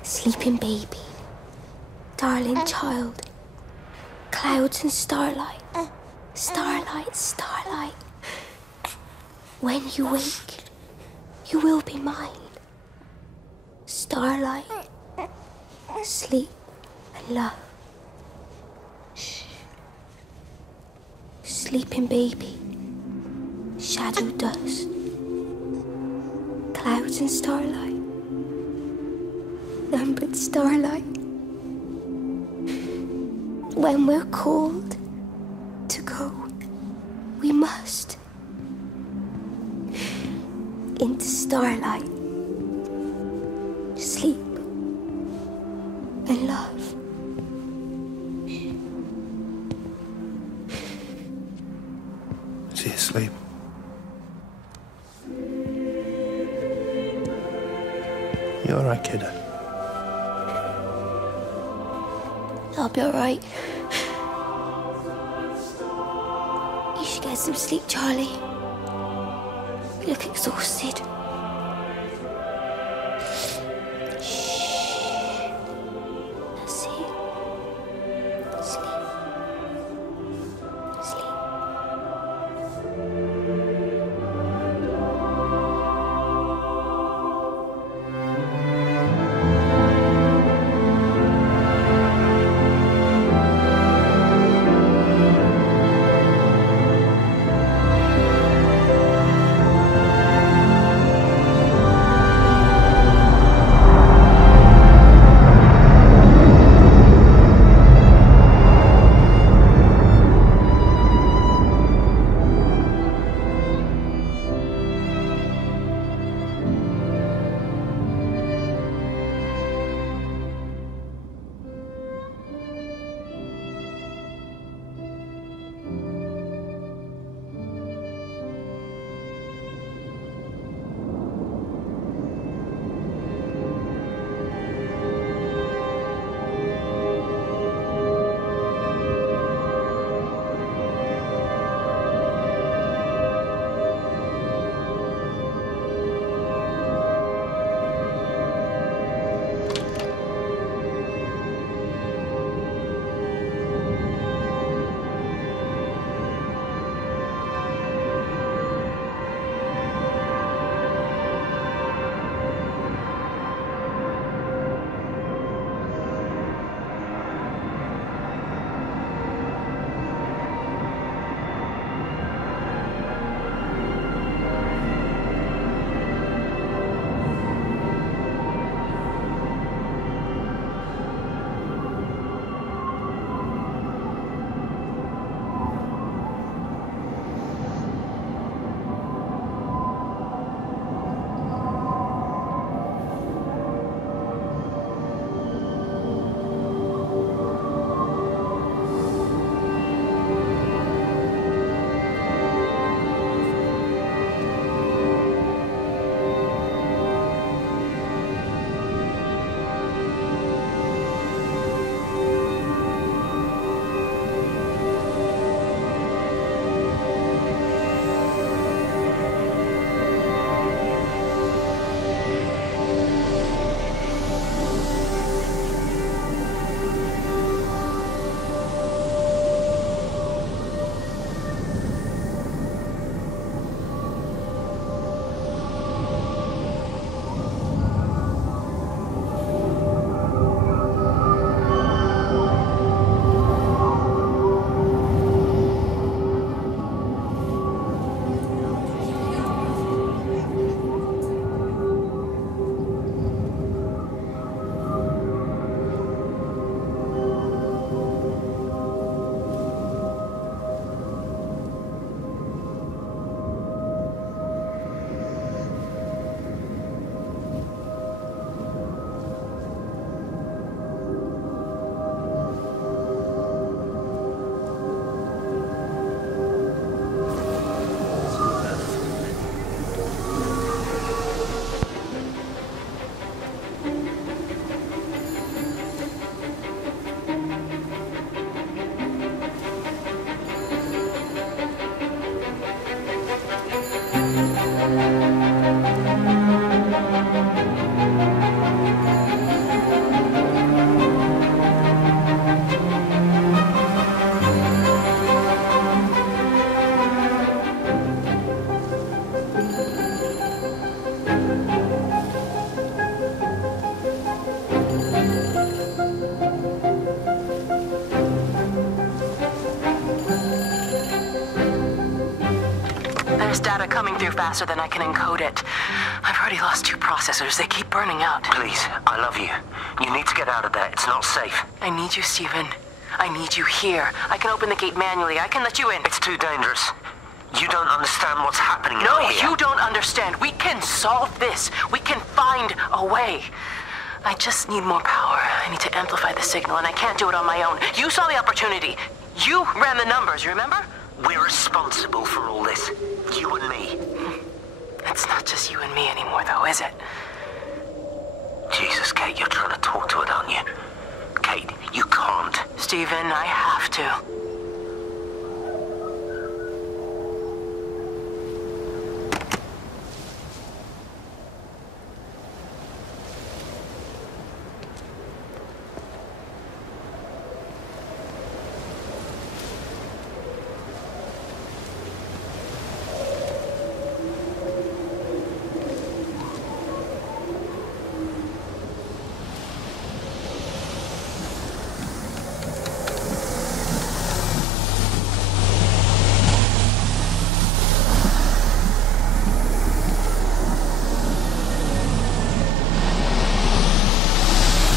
Sleeping baby, darling child, clouds and starlight, starlight, starlight. When you wake, you will be mine. Starlight, sleep and love. Shh. Sleeping baby, shadow dust, clouds and starlight. Numbered starlight. When we're called to go, we must into starlight, sleep and love. Is he asleep? You all right, kiddo? I'll be all right. You should get some sleep, Charlie. You look exhausted. Shh. That's it. Sleep. Sleep. coming through faster than I can encode it. I've already lost 2 processors. They keep burning out. Please, I love you. You need to get out of there. It's not safe. I need you, Stephen. I need you here. I can open the gate manually. I can let you in. It's too dangerous. You don't understand what's happening No, out here. you don't understand. We can solve this. We can find a way. I just need more power. I need to amplify the signal, and I can't do it on my own. You saw the opportunity. You ran the numbers, remember? We're responsible for all this. You and me. It's not just you and me anymore, though, is it? Jesus, Kate, you're trying to talk to it, aren't you? Kate, you can't. Stephen, I have to.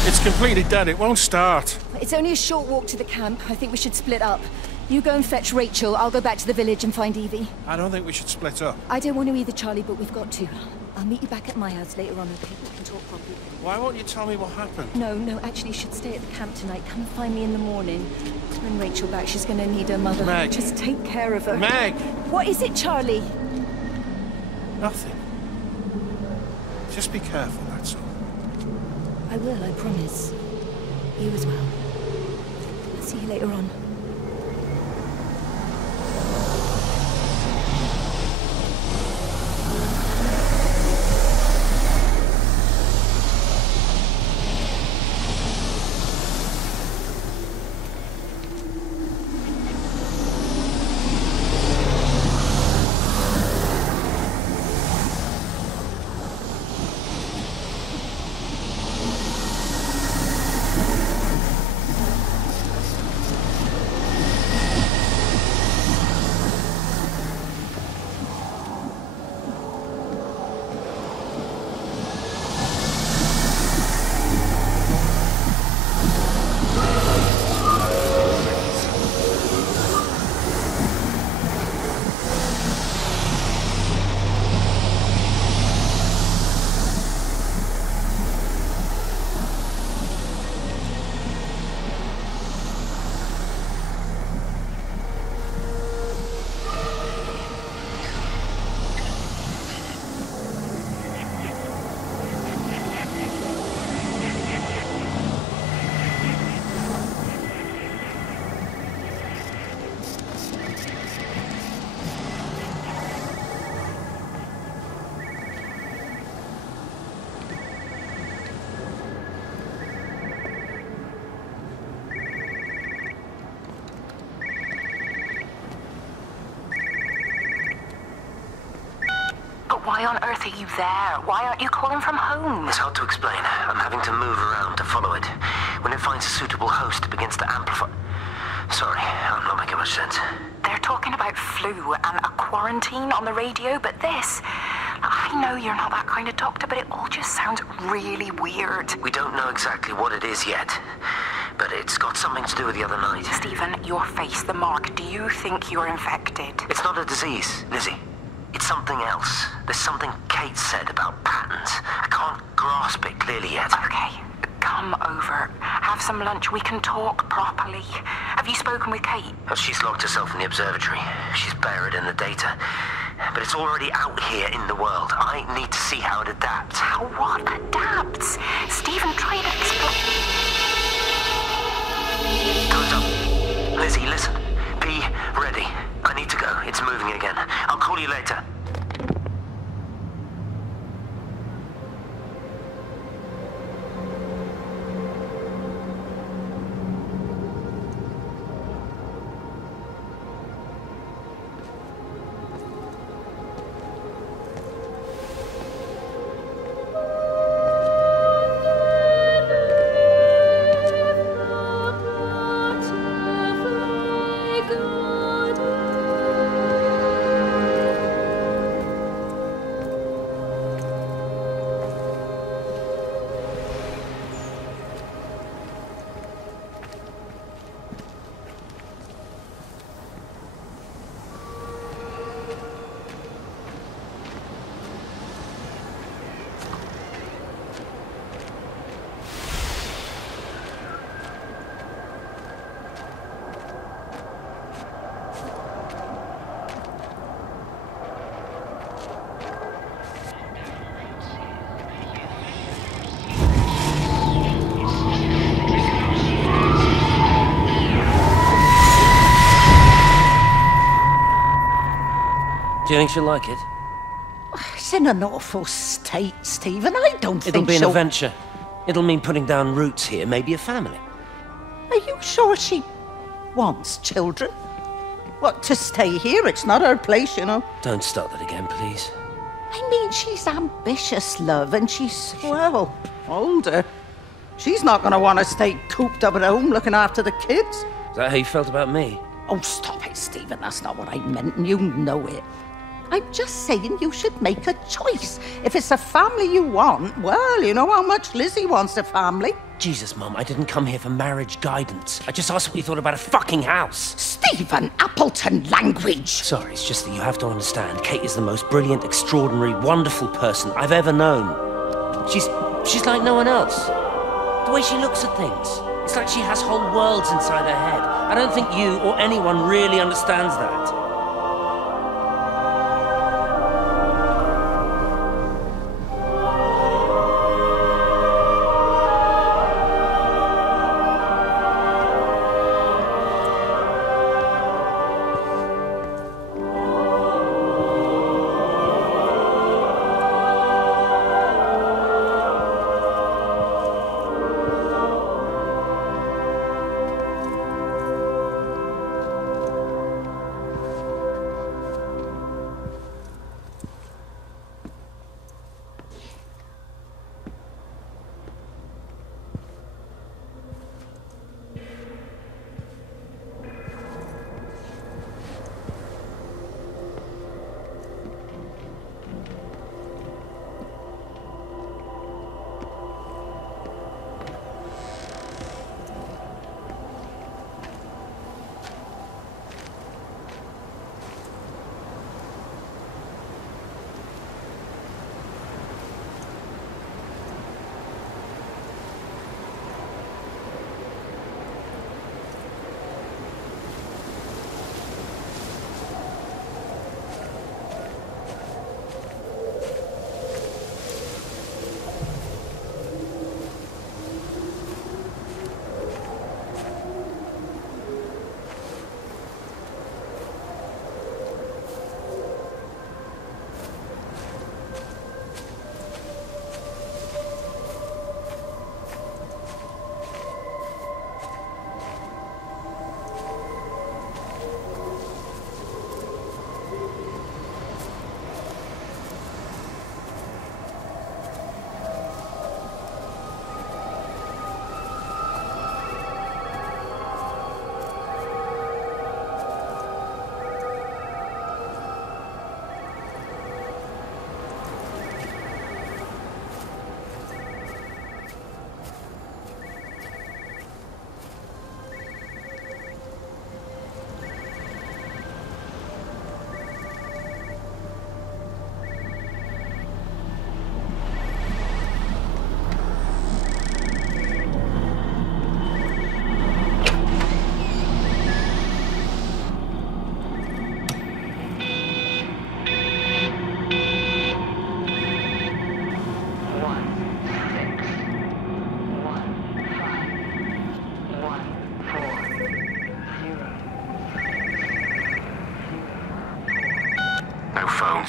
It's completely dead. It won't start. It's only a short walk to the camp. I think we should split up. You go and fetch Rachel. I'll go back to the village and find Evie. I don't think we should split up. I don't want to either, Charlie, but we've got to. I'll meet you back at my house later on, okay? We can talk properly. Why won't you tell me what happened? No, actually, you should stay at the camp tonight. Come and find me in the morning. Bring Rachel back. She's going to need her mother. Meg. Just take care of her. Meg! What is it, Charlie? Nothing. Just be careful, that's all. I will, I promise. You as well. I'll see you later on. Why on earth are you there? Why aren't you calling from home? It's hard to explain. I'm having to move around to follow it. When it finds a suitable host, it begins to amplify. Sorry, I'm not making much sense. They're talking about flu and a quarantine on the radio, but this... I know you're not that kind of doctor, but it all just sounds really weird. We don't know exactly what it is yet, but it's got something to do with the other night. Stephen, your face, the mark, do you think you're infected? It's not a disease, Lizzie. It's something else. There's something Kate said about patterns. I can't grasp it clearly yet. Okay, come over. Have some lunch. We can talk properly. Have you spoken with Kate? Well, she's locked herself in the observatory. She's buried in the data. But it's already out here in the world. I need to see how it adapts. How what adapts? Stephen, try to explain. Time's up. Lizzie, listen. Be ready. I need to go. It's moving again. I'll call you later. Do you think she'll like it? It's in an awful state, Stephen. I don't It'll think be an she'll... adventure. It'll mean putting down roots here, maybe a family. Are you sure she wants children? What, to stay here? It's not her place, you know. Don't start that again, please. I mean, she's ambitious, love, and she's, well, older. She's not going to want to stay cooped up at home looking after the kids. Is that how you felt about me? Oh, stop it, Stephen. That's not what I meant, and you know it. I'm just saying you should make a choice. If it's a family you want, well, you know how much Lizzie wants a family. Jesus, Mum, I didn't come here for marriage guidance. I just asked what you thought about a fucking house. Stephen Appleton language! Sorry, it's just that you have to understand, Kate is the most brilliant, extraordinary, wonderful person I've ever known. She's like no one else. The way she looks at things. It's like she has whole worlds inside her head. I don't think you or anyone really understands that.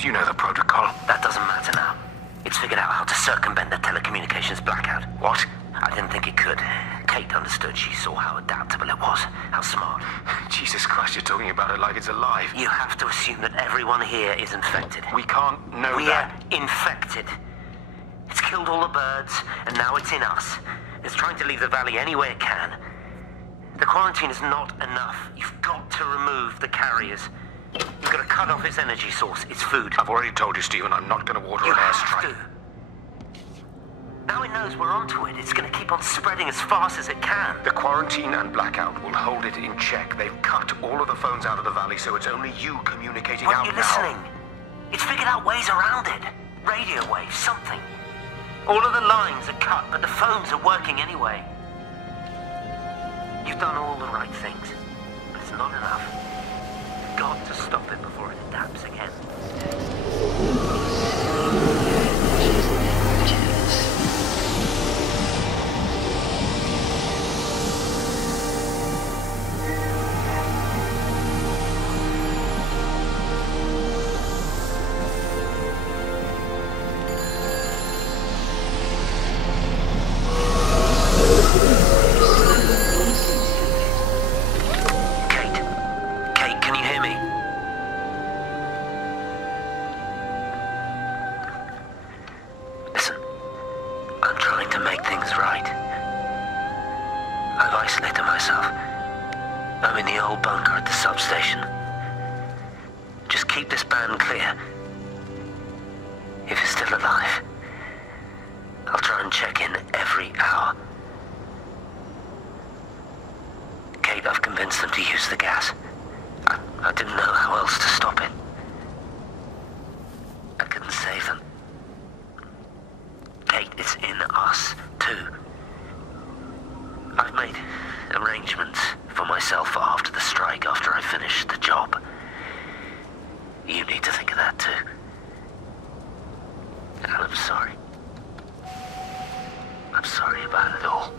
You know the protocol. That doesn't matter now. It's figured out how to circumvent the telecommunications blackout. What? I didn't think it could. Kate understood. She saw how adaptable it was. How smart. Jesus Christ, you're talking about it like it's alive. You have to assume that everyone here is infected. We can't know that. We're infected. It's killed all the birds, and now it's in us. It's trying to leave the valley any way it can. The quarantine is not enough. You've got to remove the carriers. You've got to cut off its energy source, its food. I've already told you, Stephen, I'm not going to order an airstrike. Now it knows we're onto it. It's going to keep on spreading as fast as it can. The quarantine and blackout will hold it in check. They've cut all of the phones out of the valley, so it's only you communicating out now. Aren't you listening? It's figured out ways around it. Radio waves, something. All of the lines are cut, but the phones are working anyway. You've done all the right things, but it's not enough. Got to stop it before it adapts again. isolated myself. I'm in the old bunker at the substation. Just keep this band clear. If it's still alive, I'll try and check in every hour. Kate, I've convinced them to use the gas. I didn't know how else to stop it. I couldn't save them. Kate, it's in us, too. I've made arrangements for myself after the strike, after I finish the job. You need to think of that, too. And I'm sorry. I'm sorry about it all.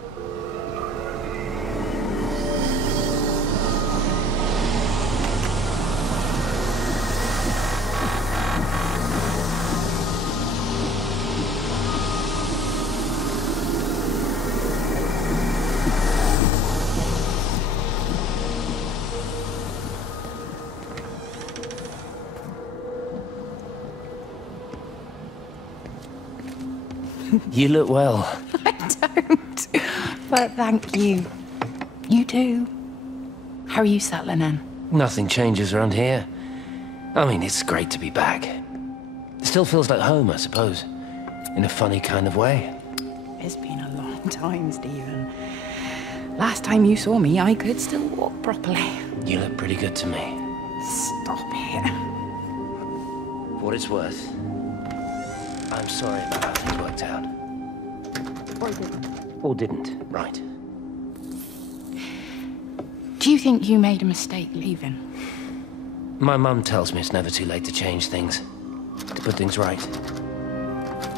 You look well. I don't. But thank you. You do. How are you settling in? Nothing changes around here. I mean, it's great to be back. It still feels like home, I suppose. In a funny kind of way. It's been a long time, Stephen. Last time you saw me, I could still walk properly. You look pretty good to me. Stop it. For what it's worth, I'm sorry about how things worked out. Or didn't. Or didn't, right. Do you think you made a mistake leaving? My mum tells me it's never too late to change things. To put things right.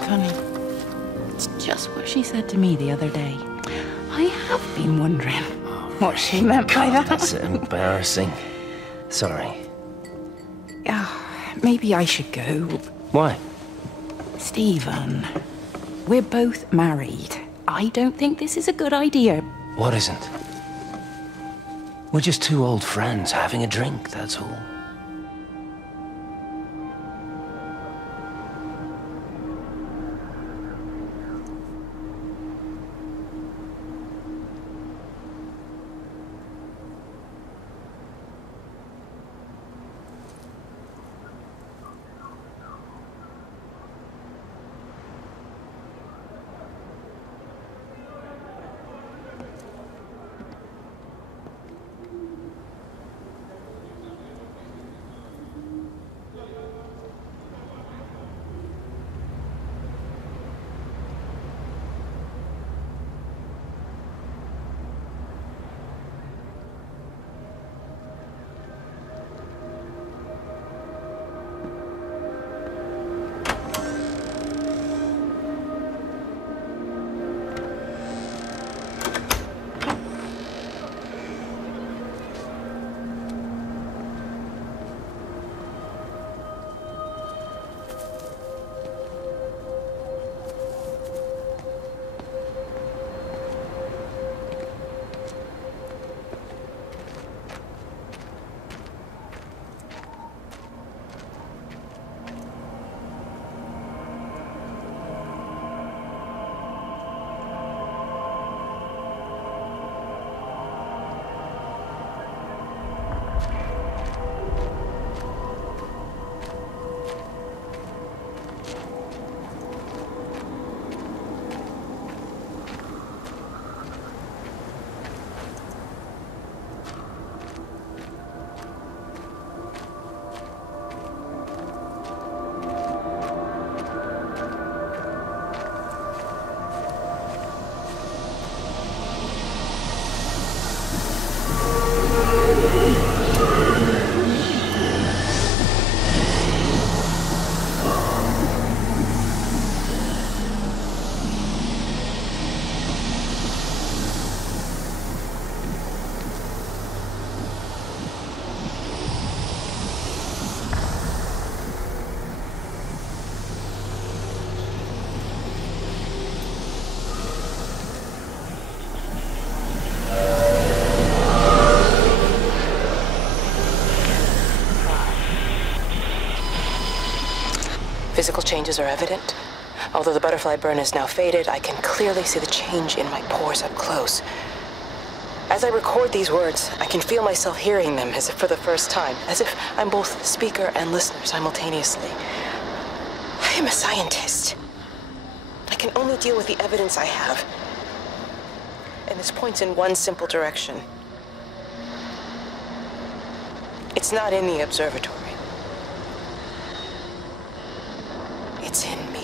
Funny. It's just what she said to me the other day. I have been wondering what she meant by that. That's embarrassing. Sorry. Maybe I should go. Why? Stephen, we're both married. I don't think this is a good idea. What isn't? We're just two old friends having a drink, that's all. Physical changes are evident. Although the butterfly burn is now faded, I can clearly see the change in my pores up close. As I record these words, I can feel myself hearing them as if for the first time, as if I'm both speaker and listener simultaneously. I am a scientist. I can only deal with the evidence I have. And this points in one simple direction. It's not in the observatory. It's in me.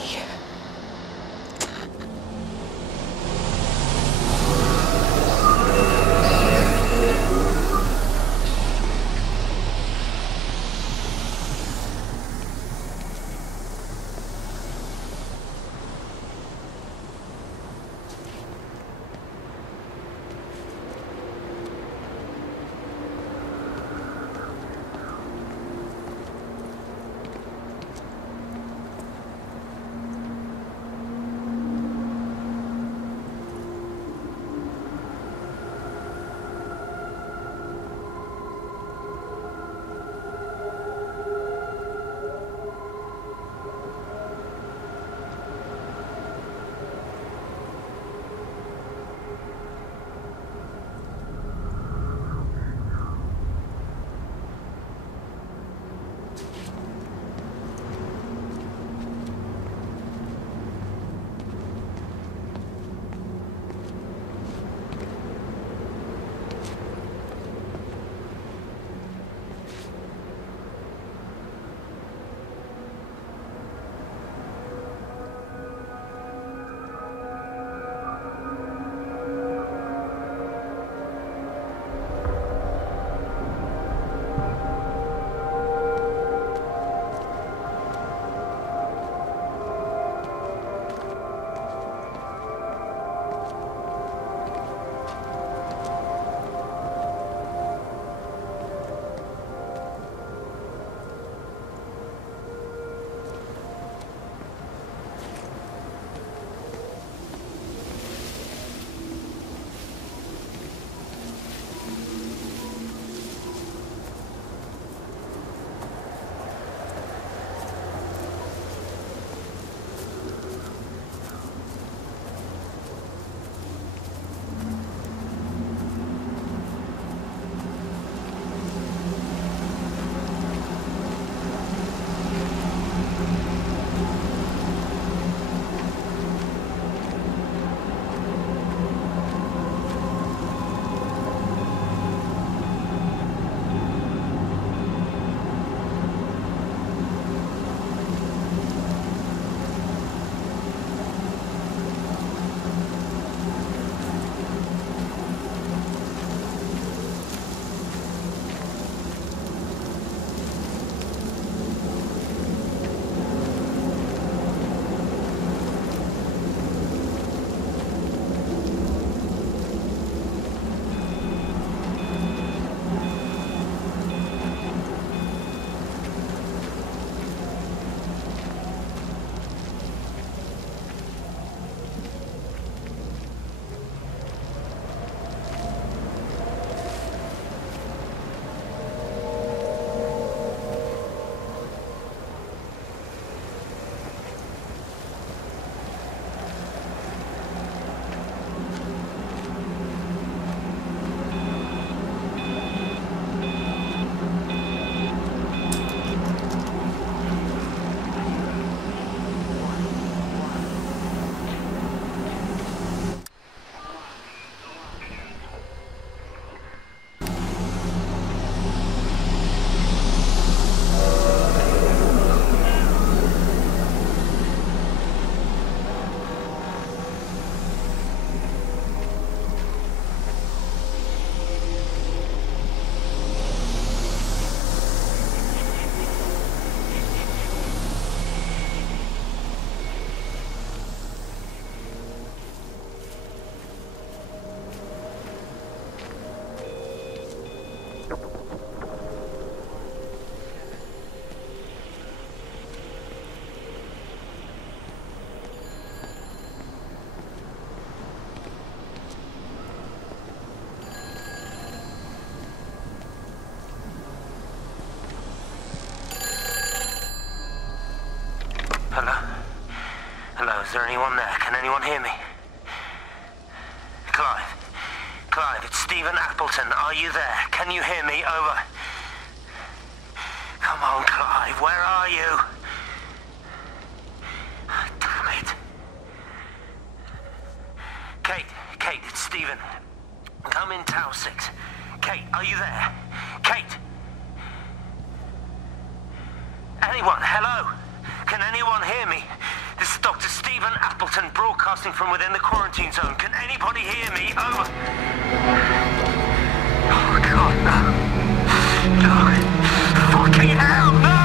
Hello, is there anyone there? Can anyone hear me? Clive, Clive, it's Stephen Appleton. Are you there? Can you hear me? Over. Come on, Clive, where are you? Damn it. Kate, it's Stephen. Come in Tower 6. Kate, are you there? Kate! Anyone, hello? Can anyone hear me? This is Dr. Stephen Appleton broadcasting from within the quarantine zone. Can anybody hear me? Over. Oh, God, no. No. Fucking hell, no!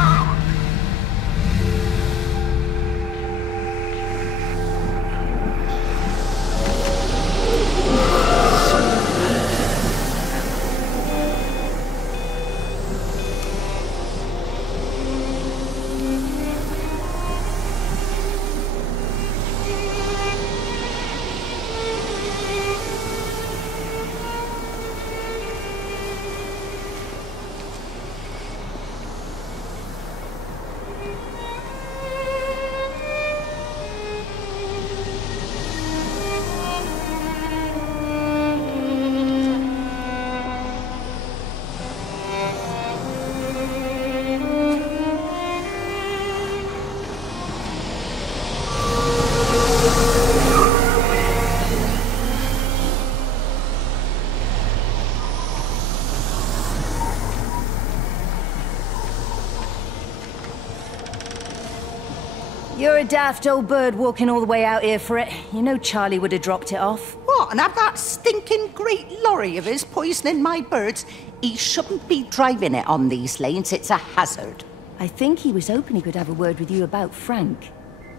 You're a daft old bird walking all the way out here for it. You know Charlie would have dropped it off. What, and have that stinking great lorry of his poisoning my birds? He shouldn't be driving it on these lanes. It's a hazard. I think he was hoping he could have a word with you about Frank.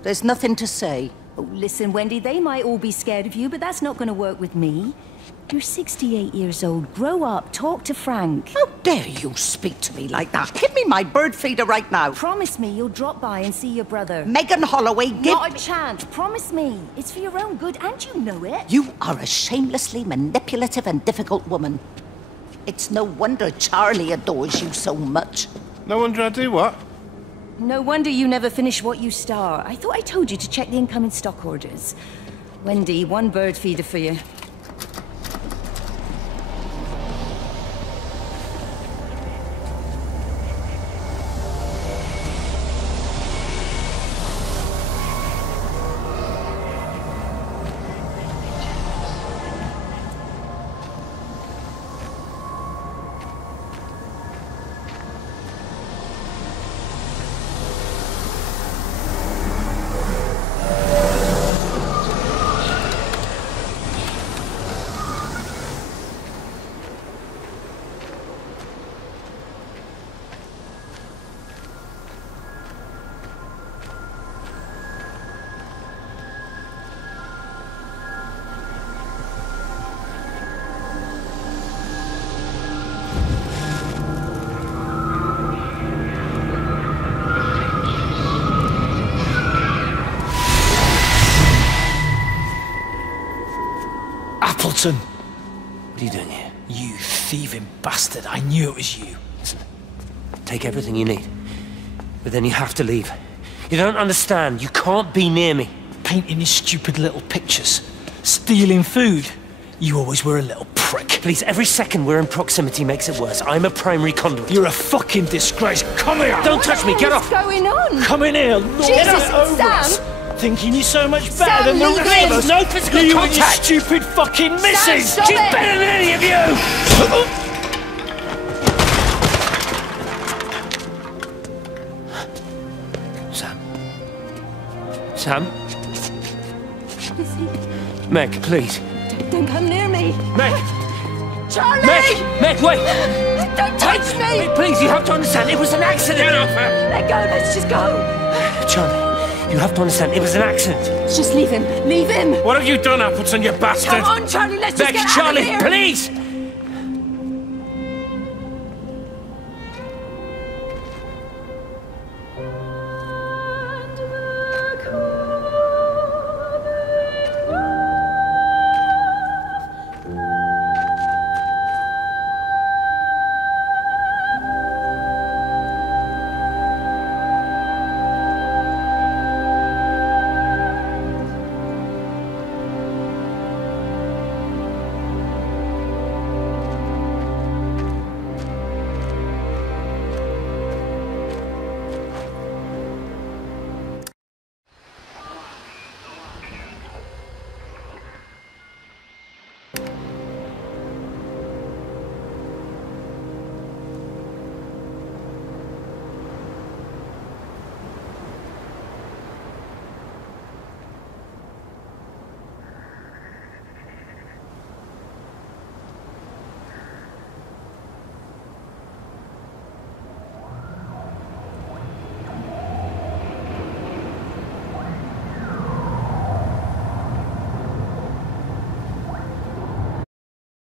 There's nothing to say. Oh, listen, Wendy, they might all be scared of you, but that's not going to work with me. You're 68 years old. Grow up. Talk to Frank. How dare you speak to me like that? Give me my bird feeder right now. Promise me you'll drop by and see your brother. Megan Holloway, give Not a chance. Promise me. It's for your own good, and you know it. You are a shamelessly manipulative and difficult woman. It's no wonder Charlie adores you so much. No wonder I do what? No wonder you never finish what you start. I thought I told you to check the incoming stock orders. Wendy, one bird feeder for you. Appleton! What are you doing here? You thieving bastard. I knew it was you. Listen, take everything you need. But then you have to leave. You don't understand. You can't be near me. Painting his stupid little pictures. Stealing food. You always were a little prick. Please, every second we're in proximity makes it worse. I'm a primary conduit. You're a fucking disgrace. Come here! Don't touch me, get off! What's going on? Come in here, Lord. Jesus, over Sam! us. Thinking you're so much better Sam, than the leave rest of him. us. No physical you contact. and your stupid fucking missus! stop She's it. better than any of you! Sam? Meg, please. Don't come near me. Meg! Charlie! Meg, wait! Don't touch me! Wait, please, you have to understand, it was an accident! Get off her! Let go, let's just go! Charlie, you have to understand, it was an accident. Just leave him. Leave him! What have you done, Appleton, you bastard? Come on, Charlie, let's just Meg, get Charlie, out of here! please!